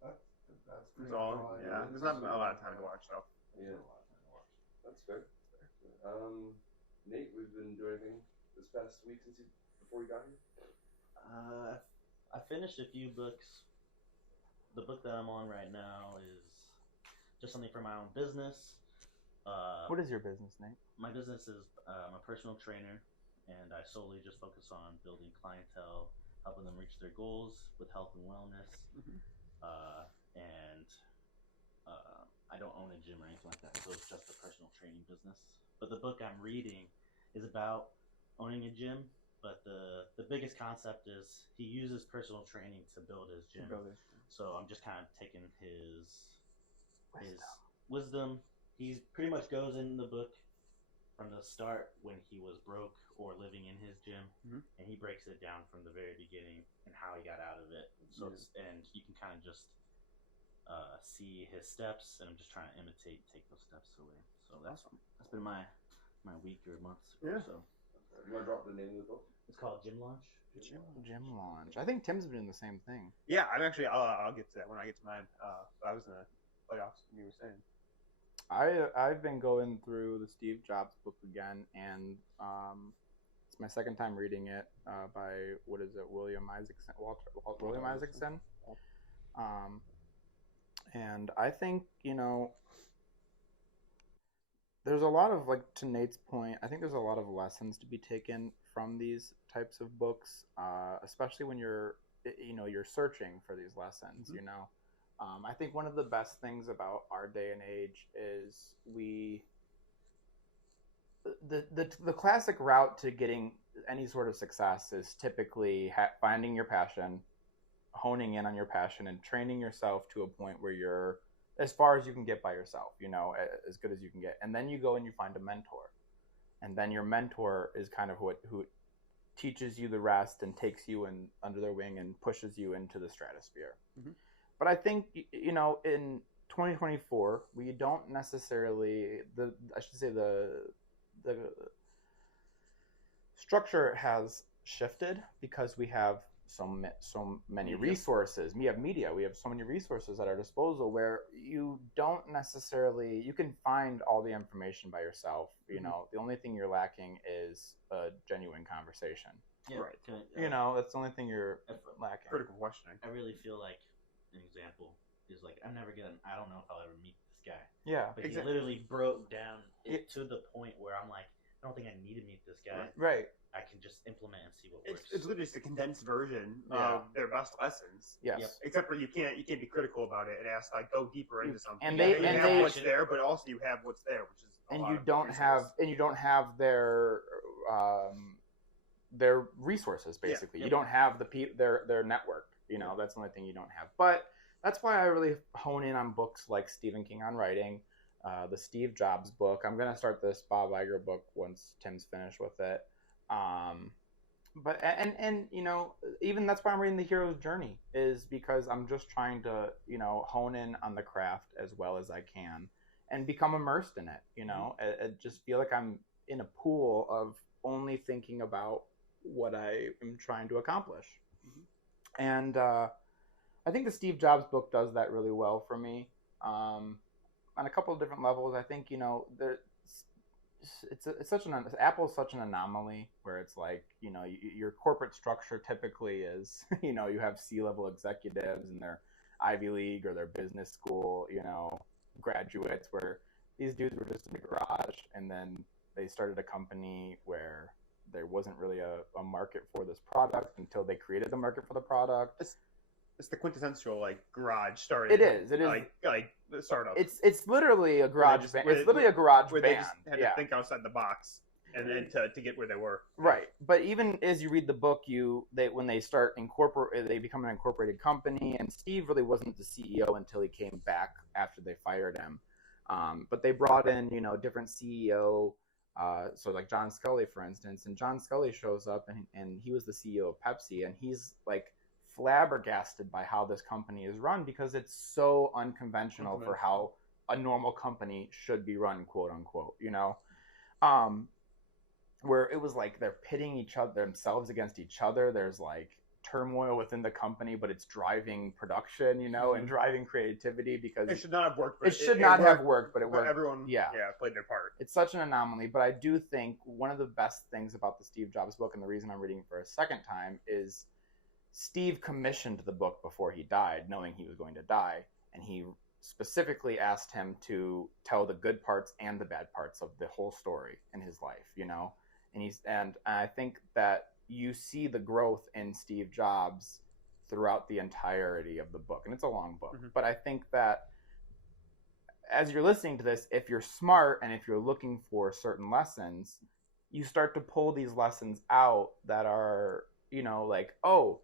That's pretty It's all, much all I yeah. did. There's not a lot of time to watch stuff. Yeah, Not a lot of time to watch. that's fair. Nate, we've been doing anything this past week before you got here? I finished a few books. The book that I'm on right now is just something for my own business. What is your business, Nate? My business is I'm a personal trainer, and I solely just focus on building clientele, helping them reach their goals with health and wellness. Mhm. I don't own a gym or anything like that, so it's just a personal training business. But the book I'm reading is about owning a gym, but the biggest concept is he uses personal training to build his gym. So I'm just kind of taking his wisdom. He pretty much goes in the book from the start when he was broke or living in his gym, and he breaks it down from the very beginning and how he got out of it. So and you can kind of just see his steps, and I'm just trying to take those steps away. So that's been my week or months or so. You want to drop the name of the book? It's called Gym Launch. Gym launch. I think Tim's been doing the same thing. Yeah, I'm actually. I'll get to that when I get to mine. I was in the playoffs. You were saying. I've been going through the Steve Jobs book again, and it's my second time reading it by William Isaacson. William Isaacson. And I think there's a lot of, like, to Nate's point, I think there's a lot of lessons to be taken from these types of books, especially when you're searching for these lessons. I think one of the best things about our day and age is the classic route to getting any sort of success is typically finding your passion, honing in on your passion, and training yourself to a point where you're as far as you can get by yourself, as good as you can get. And then you go and you find a mentor. And then your mentor is kind of who teaches you the rest and takes you under their wing and pushes you into the stratosphere. Mm-hmm. But I think, in 2024, we don't necessarily, the structure has shifted because we have so many resources. We have media. We have so many resources at our disposal where you don't necessarily, you can find all the information by yourself. The only thing you're lacking is a genuine conversation. Yeah, right. That's the only thing you're lacking. Critical questioning. I really feel like an example is like I don't know if I'll ever meet this guy. Yeah, but he literally broke down it to the point where I'm like, I don't think I need to meet this guy. Right. I can just implement and see what works. It's literally just a condensed version of their best lessons. Yes. Yep. Except for you can't be critical about it and ask, like, go deeper into something. And you have what's there, but also you have what's there, which is you don't have their resources, basically. You don't have their network. That's the only thing you don't have. But that's why I really hone in on books like Stephen King on writing, the Steve Jobs book. I'm gonna start this Bob Iger book once Tim's finished with it. But even that's why I'm reading The Hero's Journey, is because I'm just trying to hone in on the craft as well as I can and become immersed in it. I just feel like I'm in a pool of only thinking about what I am trying to accomplish. Mm-hmm. And I think the Steve Jobs book does that really well for me on a couple of different levels. I think Apple's such an anomaly where it's like your corporate structure typically is you have C-level executives and their Ivy League or their business school graduates, where these dudes were just in the garage and then they started a company where there wasn't really a market for this product until they created the market for the product. It's the quintessential garage started. It is like the startup. It's literally a garage band. It's literally a garage where band. They just had to think outside the box and then to get where they were. Right, but even as you read the book, when they they become an incorporated company, and Steve really wasn't the CEO until he came back after they fired him. But they brought in different CEO. So like John Scully, for instance, and John Scully shows up and he was the CEO of Pepsi, and he's like flabbergasted by how this company is run because it's so unconventional for how a normal company should be run, quote unquote. where it was like they're pitting themselves against each other. There's like turmoil within the company, but it's driving production, and driving creativity because it should not have worked. It should not have worked, but it worked. Everyone, played their part. It's such an anomaly, but I do think one of the best things about the Steve Jobs book, and the reason I'm reading it for a second time, is Steve commissioned the book before he died, knowing he was going to die, and he specifically asked him to tell the good parts and the bad parts of the whole story in his life, and I think that you see the growth in Steve Jobs throughout the entirety of the book, and it's a long book, but I think that as you're listening to this, if you're smart and if you're looking for certain lessons, you start to pull these lessons out that are, like, oh,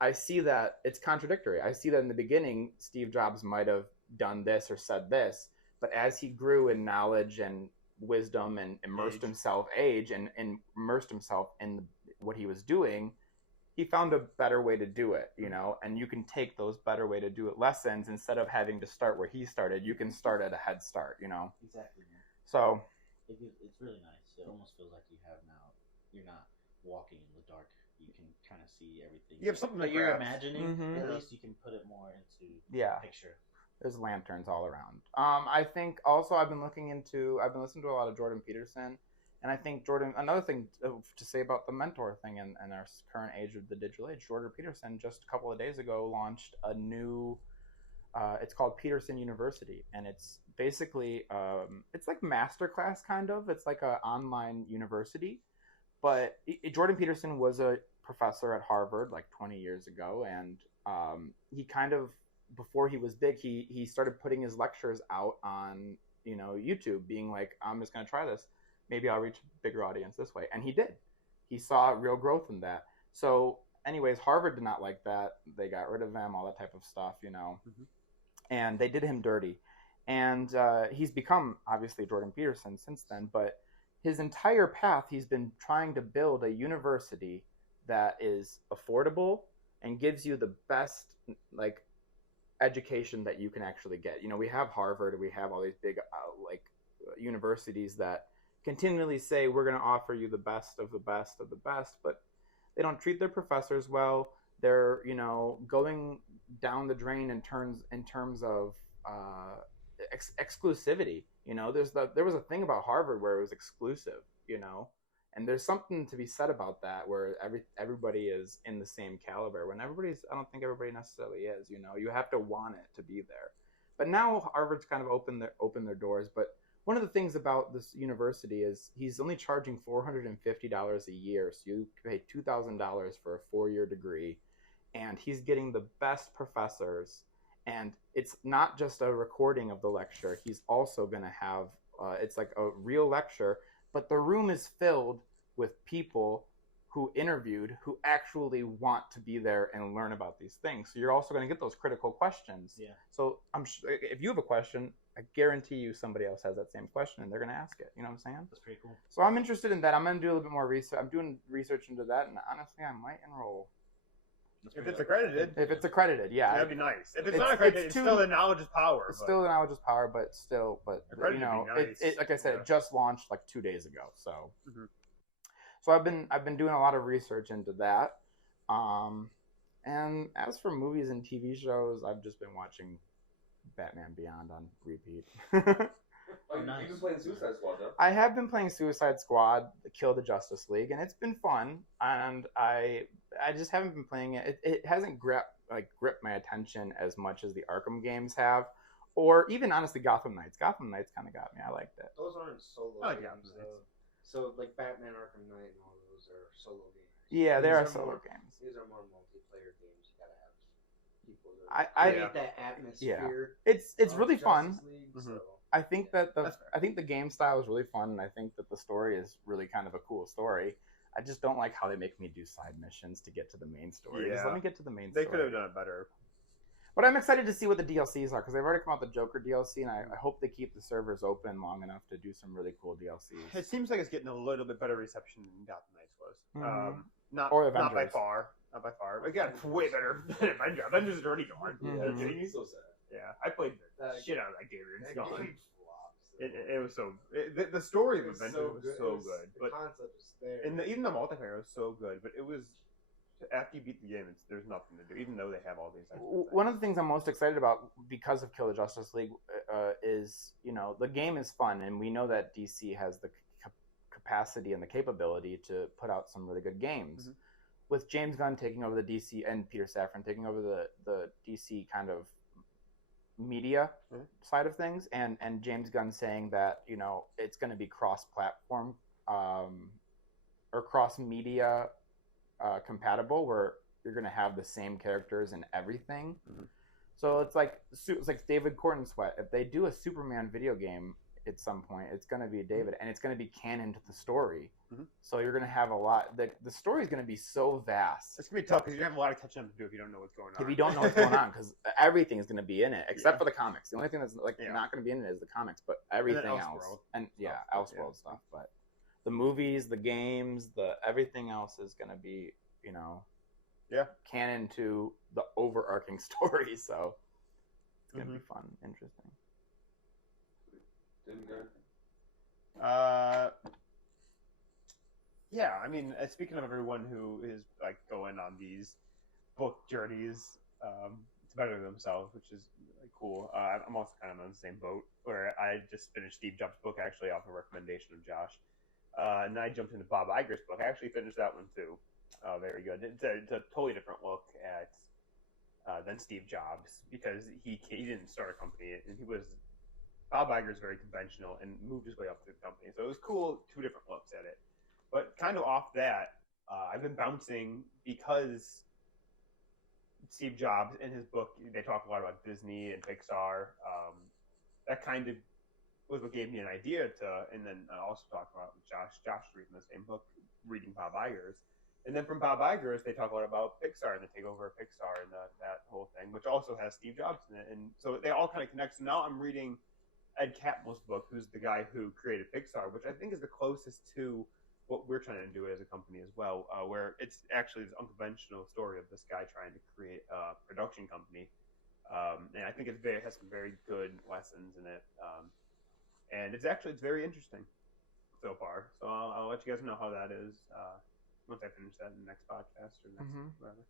I see that it's contradictory. I see that in the beginning, Steve Jobs might have done this or said this, but as he grew in knowledge and wisdom and immersed himself in what he was doing, he found a better way to do it, and you can take those better way to do it lessons instead of having to start where he started. You can start at a head start, Exactly. Man. So it's really nice. It almost feels like you're not walking in the dark. You can kind of see everything. You have something that you're imagining. Mm-hmm. At least you can put it more into the picture. There's lanterns all around. I think also I've been listening to a lot of Jordan Peterson, and I think another thing to say about the mentor thing in our current age of the digital age, Jordan Peterson just a couple of days ago launched a new, it's called Peterson University, and it's basically, it's like masterclass kind of, it's like an online university, but Jordan Peterson was a professor at Harvard like 20 years ago, and he kind of, before he was big, he started putting his lectures out on YouTube, being like, I'm just going to try this. Maybe I'll reach a bigger audience this way. And he did. He saw real growth in that. So anyways, Harvard did not like that. They got rid of him, all that type of stuff, and they did him dirty. And he's become obviously Jordan Peterson since then, but his entire path, he's been trying to build a university that is affordable and gives you the best education that you can actually get. We have Harvard, we have all these big universities that continually say we're going to offer you the best of the best of the best, but they don't treat their professors well. They're going down the drain in terms of exclusivity. There was a thing about Harvard where it was exclusive, and there's something to be said about that, where everybody is in the same caliber, when I don't think everybody necessarily is. You have to want it to be there. But now Harvard's kind of opened their doors. But one of the things about this university is he's only charging $450 a year, so you pay $2,000 for a 4-year degree, and he's getting the best professors. And it's not just a recording of the lecture. He's also going to have it's like a real lecture, but the room is filled with people who interviewed who actually want to be there and learn about these things. So you're also going to get those critical questions. Yeah. So if you have a question, I guarantee you somebody else has that same question and they're going to ask it. You know what I'm saying? That's pretty cool. So I'm interested in that. I'm going to do a little bit more research. I'm doing research into that, and honestly, I might enroll. If it's accredited. If it's accredited, yeah. That'd be nice. If it's not accredited, it's still the knowledge is power. It's still the knowledge is power, but accredited would be nice. like I said, it just launched like 2 days ago. So, so I've been doing a lot of research into that. And as for movies and TV shows, I've just been watching Batman Beyond on repeat. Nice. You've been playing Suicide Squad, though. I have been playing Suicide Squad, Kill the Justice League, and it's been fun. And I just haven't been playing it. It hasn't gripped my attention as much as the Arkham games have, or even honestly Gotham Knights. Gotham Knights kind of got me. I liked it. Those aren't solo I like games, Gotham though. So like Batman Arkham Knight and all those are solo games. Yeah, they are These solo more- games. These are more multiplayer games. You gotta have people that I create that atmosphere. It's of really fun. Justice League, Mhm. so. I think that the game style is really fun, and I think that the story is really kind of a cool story. I just don't like how they make me do side missions to get to the main story. Just Yeah. let me get to the main They story. could have done it better. But I'm excited to see what the DLCs are, because they've already come out with the Joker DLC, and I hope they keep the servers open long enough to do some really cool DLCs. It seems like it's getting a little bit better reception than Gotham Knights was. Mhm. Not Or by Avengers. far. Not by far. It got way better than Avengers. Avengers is already gone. Mhm. It's so sad. Yeah, I played the That- shit out of that game. It's That gone. game flops. It was so the story of It was Adventure so was good. so It was- good, the but concept was there. and even the multiplayer was so good. But it was after you beat the game, there's nothing to do, even though they have all these. One of the things I'm most excited about because of Kill the Justice League is, the game is fun, and we know that DC has the capacity and the capability to put out some really good games. Mm-hmm. With James Gunn taking over the DC and Peter Safran taking over the DC kind of media side of things, and James Gunn saying that it's going to be cross-platform or cross-media compatible, where you're going to have the same characters in everything. Mm-hmm. So it's like David Corn Sweat. If they do a Superman video game at some point, it's going to be David, and it's going to be canon to the story. Mm-hmm. So you're going to have a lot. The story is going to be so vast. It's gonna be tough because you have a lot of catching up to do if you don't know what's going on. If you don't know what's going on, because everything is going to be in it except for the comics. The only thing that's not going to be in it is the comics, but everything else, and Elseworld stuff. But the movies, the games, everything else is going to be canon to the overarching story. So it's going to be fun, interesting. Yeah, I mean, speaking of everyone who is like going on these book journeys, it's better than themselves, which is really cool. I'm also kind of on the same boat where I just finished Steve Jobs' book actually off a recommendation of Josh, and then I jumped into Bob Iger's book. I actually finished that one too. Very good. It's a totally different look at than Steve Jobs because he didn't start a company and Bob Iger's very conventional and moved his way up through the company. So it was cool, two different looks at it. But kind of off that, I've been bouncing because Steve Jobs in his book, they talk a lot about Disney and Pixar. That kind of was what gave me an idea to, and then I also talked about Josh reading the same book, reading Bob Iger's. And then from Bob Iger's, they talk a lot about Pixar and the takeover of Pixar and that whole thing, which also has Steve Jobs in it. And so they all kind of connect. So now I'm reading Ed Catmull's book, who's the guy who created Pixar, which I think is the closest to what we're trying to do as a company as well, where it's actually this unconventional story of this guy trying to create a production company. And I think it has some very good lessons in it. And it's very interesting so far. So I'll let you guys know how that is once I finish that in the next podcast or next whatever.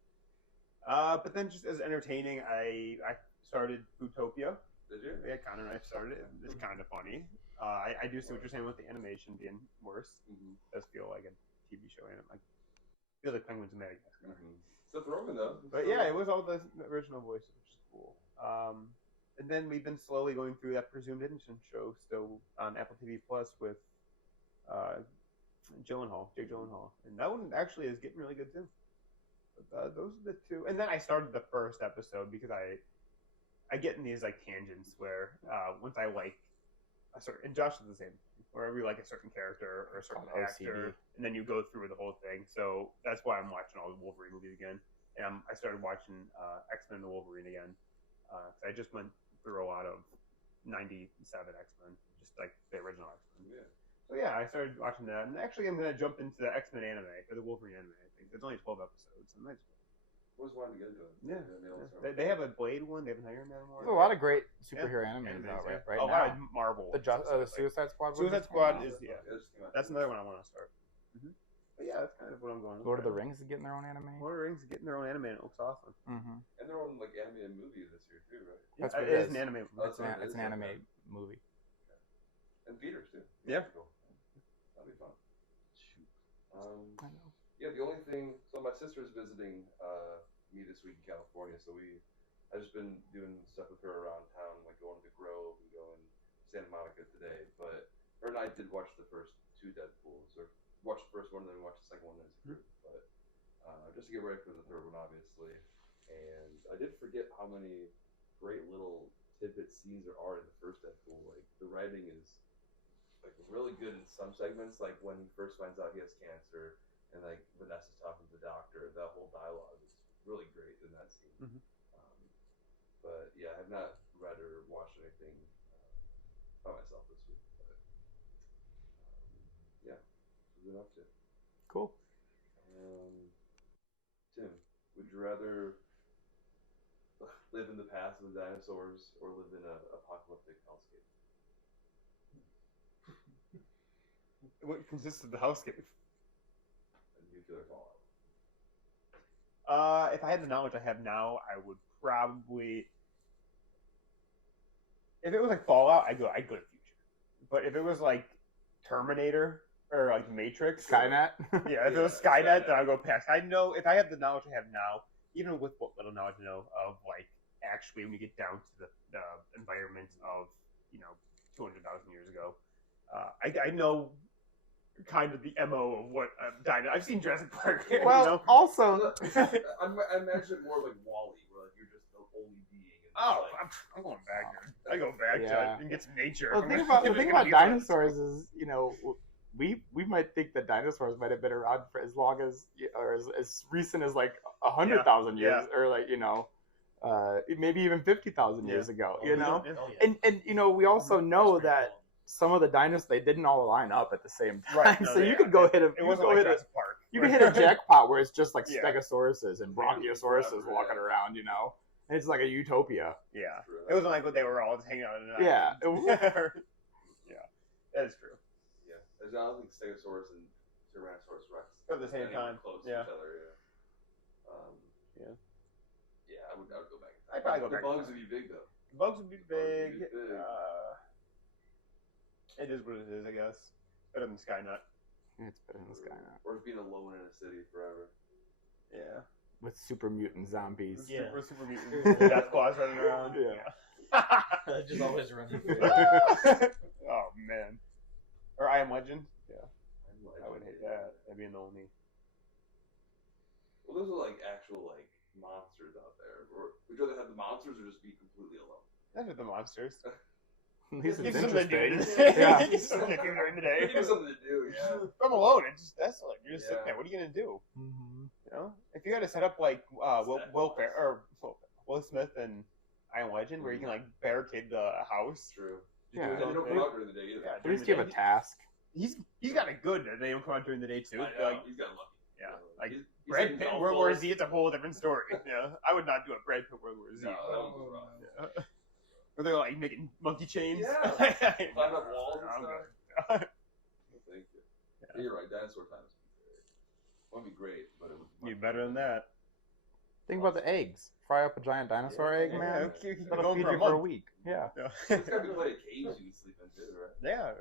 But then just as entertaining, I started Foodtopia. Did you? Yeah, Connor and I started it. It's kind of funny. I do see what you're saying with the animation being worse. Mm-hmm. It does feel like a TV show. It feels like Penguins in Madagascar. Mm-hmm. Seth Rogen though. But yeah, it was all the original voices, which is cool. And then we've been slowly going through that Presumed Innocent show still on Apple TV Plus with Jake Gyllenhaal. And that one actually is getting really good too. But, those are the two. And then I started the first episode because I get in these like tangents where once I like a certain, and Josh is the same, wherever you like a certain character or a certain actor, and then you go through the whole thing. So that's why I'm watching all the Wolverine movies again. And I started watching X-Men and Wolverine again. I just went through a lot of 97 X-Men, just like the original X-Men. Yeah. So yeah, I started watching that. And actually I'm going to jump into the X-Men anime, or the Wolverine anime, I think. It's only 12 episodes. So I always wanted to get into it. Yeah. They have a Blade one, they have an Iron Man one. There's a lot of great superhero animes out right a now. Lot of Marvel. The Suicide Squad. Suicide Squad is that's another one I want to start. Mm-hmm. But yeah, that's kind of what I'm going. Lord of the Rings is getting their own anime. Lord of the Rings is getting their own anime, and it looks awesome. Mm-hmm. And their own like animated movie this year too, right? That's what it is. An anime. It's an anime movie. And theaters too. Yeah. Cool. That'll be fun. Shoot. I know. Yeah, the only thing. So my sister's visiting me this week in California, so I've just been doing stuff with her around town, like going to the Grove and going to Santa Monica today. But her and I did watch the first two Deadpools, or watch the first one and then watch the second one as a group. But just to get ready for the third one, obviously. And I did forget how many great little tidbit scenes there are in the first Deadpool. Like the writing is like really good in some segments, like when he first finds out he has cancer, and like Vanessa's talking to the doctor. That whole dialogue is really great in that scene. Mm-hmm. But yeah, I have not read or watched anything by myself this week. But yeah, we've been up to. Cool. Tim, would you rather live in the past with dinosaurs or live in an apocalyptic hellscape? What consists of the hellscape? A nuclear fallout. If I had the knowledge I have now, I would probably. If it was like Fallout, I'd go to future. But if it was like Terminator or like Matrix, Skynet. yeah, if it was Skynet, then I'd go past. I know if I have the knowledge I have now, even with what little knowledge I know of, like actually when you get down to the environment of 200,000 years ago, I know kind of the MO of what I've seen Jurassic Park. Well, also, I imagine it more like Wall-E, where like you're just the only being. Oh, I'm going back there. I go back to it and get some nature. Well, the thing about dinosaurs is, we might think that dinosaurs might have been around for as long as, or as recent as like 100,000 years, or like maybe even 50,000 years ago. And we also know that some of the dinosaurs, they didn't all line up at the same time. Right, no, so you could go hit a. It wasn't like Jurassic Park. You can hit a jackpot where it's just like Stegosauruses and Bronciosauruses walking around, And it's like a utopia. Yeah. It wasn't like what they were all just hanging out in an Yeah. Yeah. That is true. Yeah. I don't think Stegosaurus and Tyrannosaurus Rex at the same time. Close to each other, yeah. Yeah, I would go back. I'd probably go back. The bugs would be big, though. The bugs would be big. It is what it is, I guess. Better than Skynet. It's better than Skynet. Or being alone in a city forever. Yeah. With super mutant zombies. Yeah. Super mutants. Death claws running around. Yeah. Just always running. Oh, man. Or I Am Legend. Yeah. I would hate that. That'd be lonely. Well, those are like actual like monsters out there. Or would you rather have the monsters or just be completely alone? That's with the monsters. At least it's Give something to interesting. do. Yeah. Give something to do during the day. Give you something to do, yeah. I'm alone. It's just desolate. You're just sitting there. What are you gonna do? Mm-hmm. If you had to set up like Will Smith and I Am Legend, where you can like barricade the house. True. Yeah. They don't come out during the day either. Yeah, At least give a task. He's got it good. They don't come out during the day too. I know. Like, He's got lucky. yeah, like He's Brad hitting Pitt, golf World War balls. Z. It's a whole different story. Yeah, I would not do a Brad Pitt World War Z. No, that was rough. Yeah. Where they're like making monkey chains. Yeah. Climb up walls and I'm stuff. good. Thank you. Yeah. You're right. Dinosaur times wouldn't be great, but it would Be better than that. Think about the eggs. Fry up a giant dinosaur egg, man. You can That'll go feed for you a for a month. week. Yeah. It's gotta be plenty of caves you can sleep in too, right? Yeah.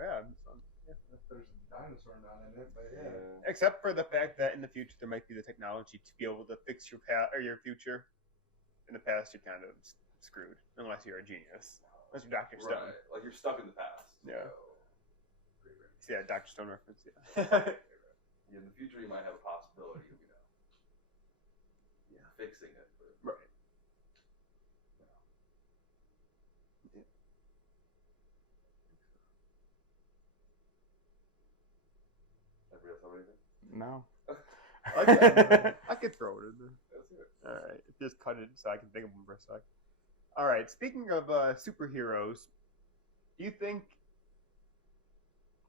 If there's a dinosaur not in it, but yeah. Except for the fact that in the future there might be the technology to be able to fix your past or your future. In the past, you're kind of screwed unless you're a genius. Unless you're Dr. Stone. Right. Like you're stuck in the past. Yeah. So, See that Dr. Stone reference? Yeah. in the future, you might have a possibility of, fixing it. But, Right. Everybody else have anything? No. I could throw it in there. That's it. All right, just cut it so I can think of them for a sec. All right, speaking of superheroes, do you think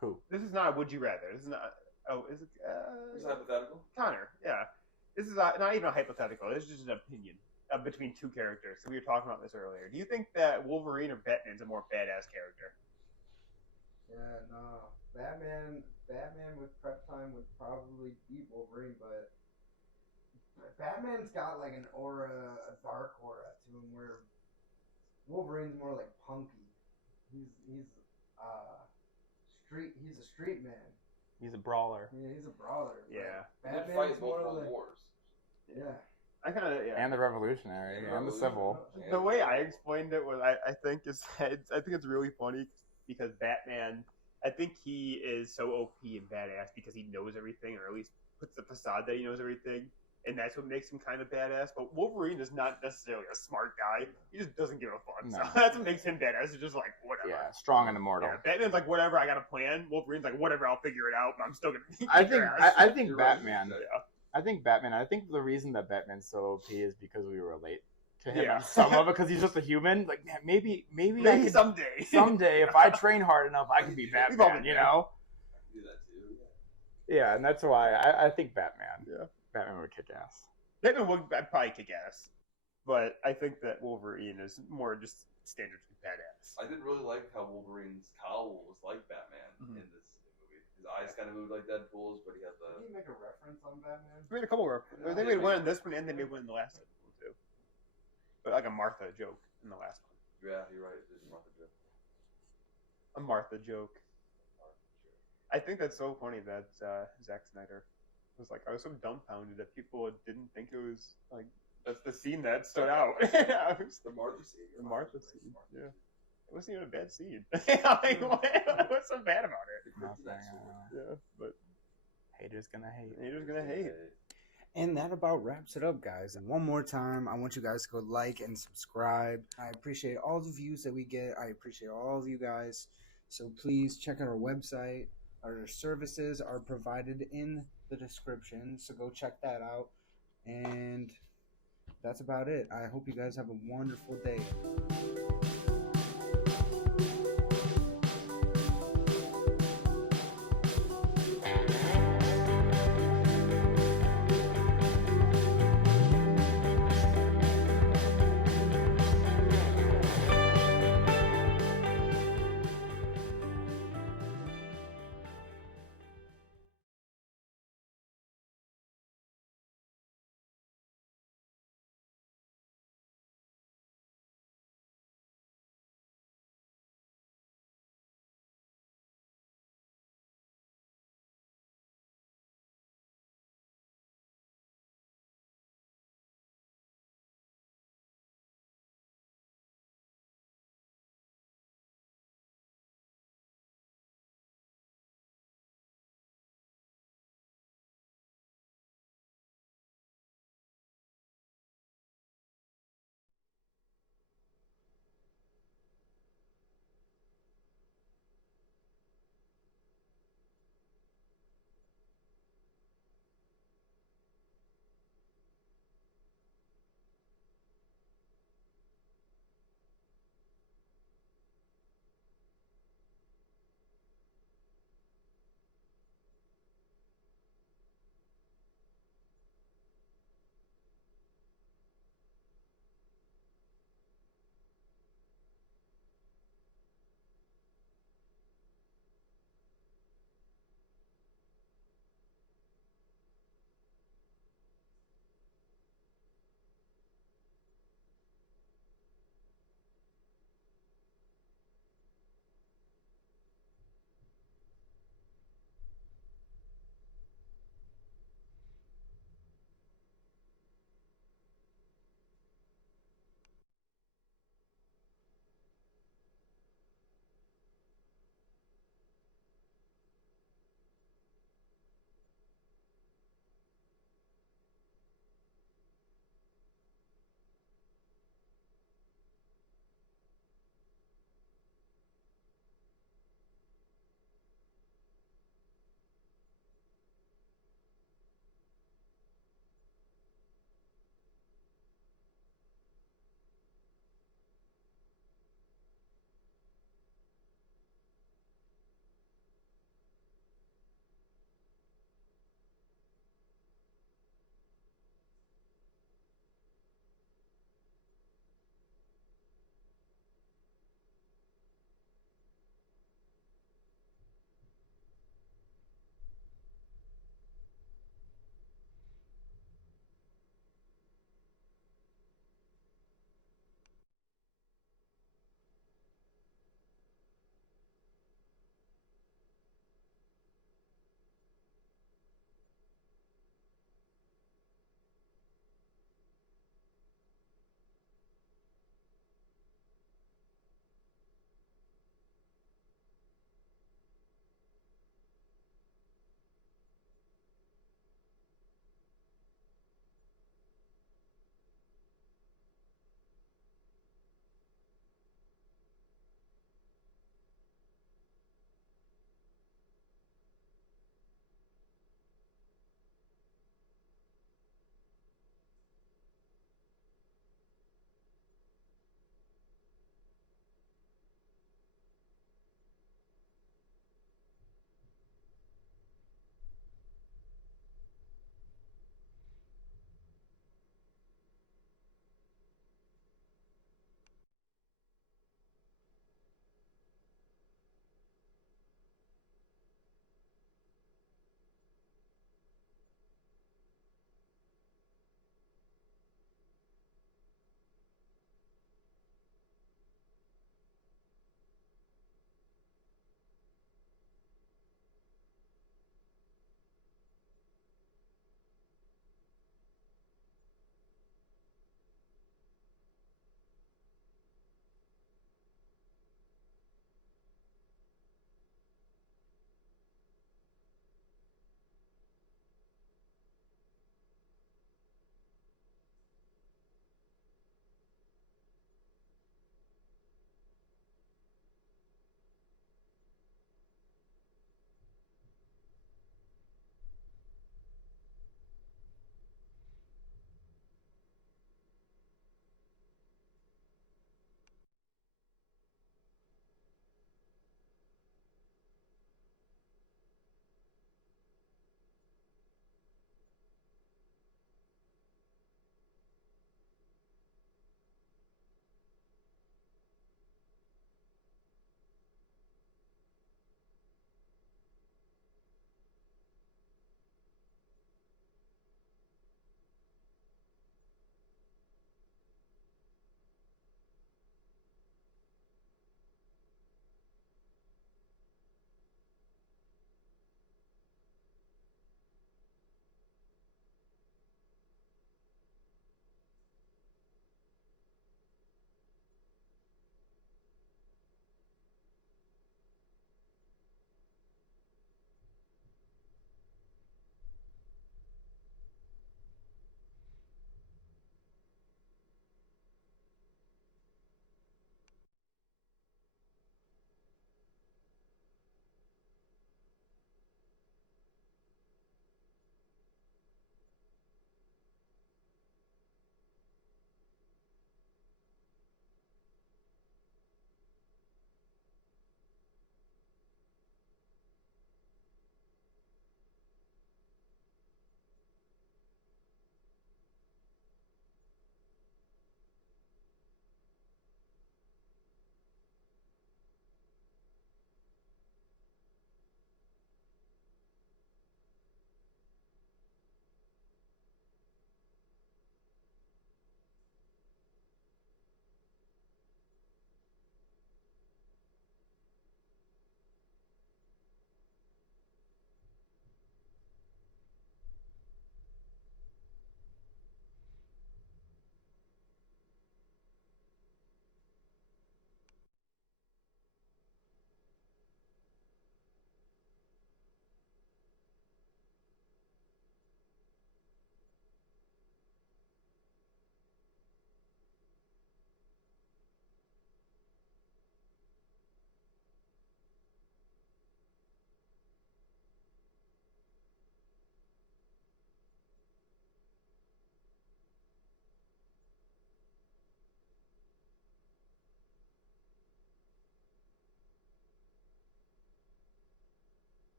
Who? this is not a would you rather? This is not. Oh, is it? Is it hypothetical? Connor, yeah. This is not even a hypothetical. This is just an opinion between two characters. So we were talking about this earlier. Do you think that Wolverine or Batman's a more badass character? Yeah, no. Batman with prep time would probably beat Wolverine, but Batman's got like an aura, a dark aura to him, where Wolverine's more like punky. He's a street man. He's a brawler. Yeah, he's a brawler. Yeah. That Batman's fight both more world like wars. yeah. I kind of And the revolutionary. And the civil. The way I explained it was, I think it's really funny because Batman, I think he is so OP and badass because he knows everything, or at least puts the facade that he knows everything, and that's what makes him kind of badass. But Wolverine is not necessarily a smart guy; he just doesn't give a fuck. No. So that's what makes him badass. It's just like whatever. Yeah, strong and immortal. Yeah, Batman's like whatever. I got a plan. Wolverine's like whatever. I'll figure it out. But I'm still gonna. I think You're right. Batman. Yeah. I think Batman. I think the reason that Batman's so OP is because we relate to him. Yeah. Some of it because he's just a human. Like, man, maybe I could, someday. someday if I train hard enough, I can be We've all Batman. been You there. know? Do that too. Yeah, and that's why I think Batman. Yeah. Batman would kick ass. Batman would probably kick ass, but I think that Wolverine is more just standard badass. I didn't really like how Wolverine's cowl was like Batman Mhm. in this movie. His eyes kind of moved like Deadpool's, but he had the. Did he make a reference on Batman? They made a couple of. They made one in this one, and they made one in the last one too. But like a Martha joke in the last one. Yeah, you're right. There's a Martha joke. A Martha joke. I think that's so funny that Zack Snyder was like, I was so dumbfounded that people didn't think it was like that's the scene that stood out. The Martha scene. The Martha scene. Yeah. It wasn't even a bad scene. Like, what's so bad about it? Yeah, but haters gonna hate. Haters gonna hate. And that about wraps it up, guys. And one more time, I want you guys to go like and subscribe. I appreciate all the views that we get. I appreciate all of you guys. So please check out our website. Our services are provided in the description. So go check that out. And that's about it. I hope you guys have a wonderful day.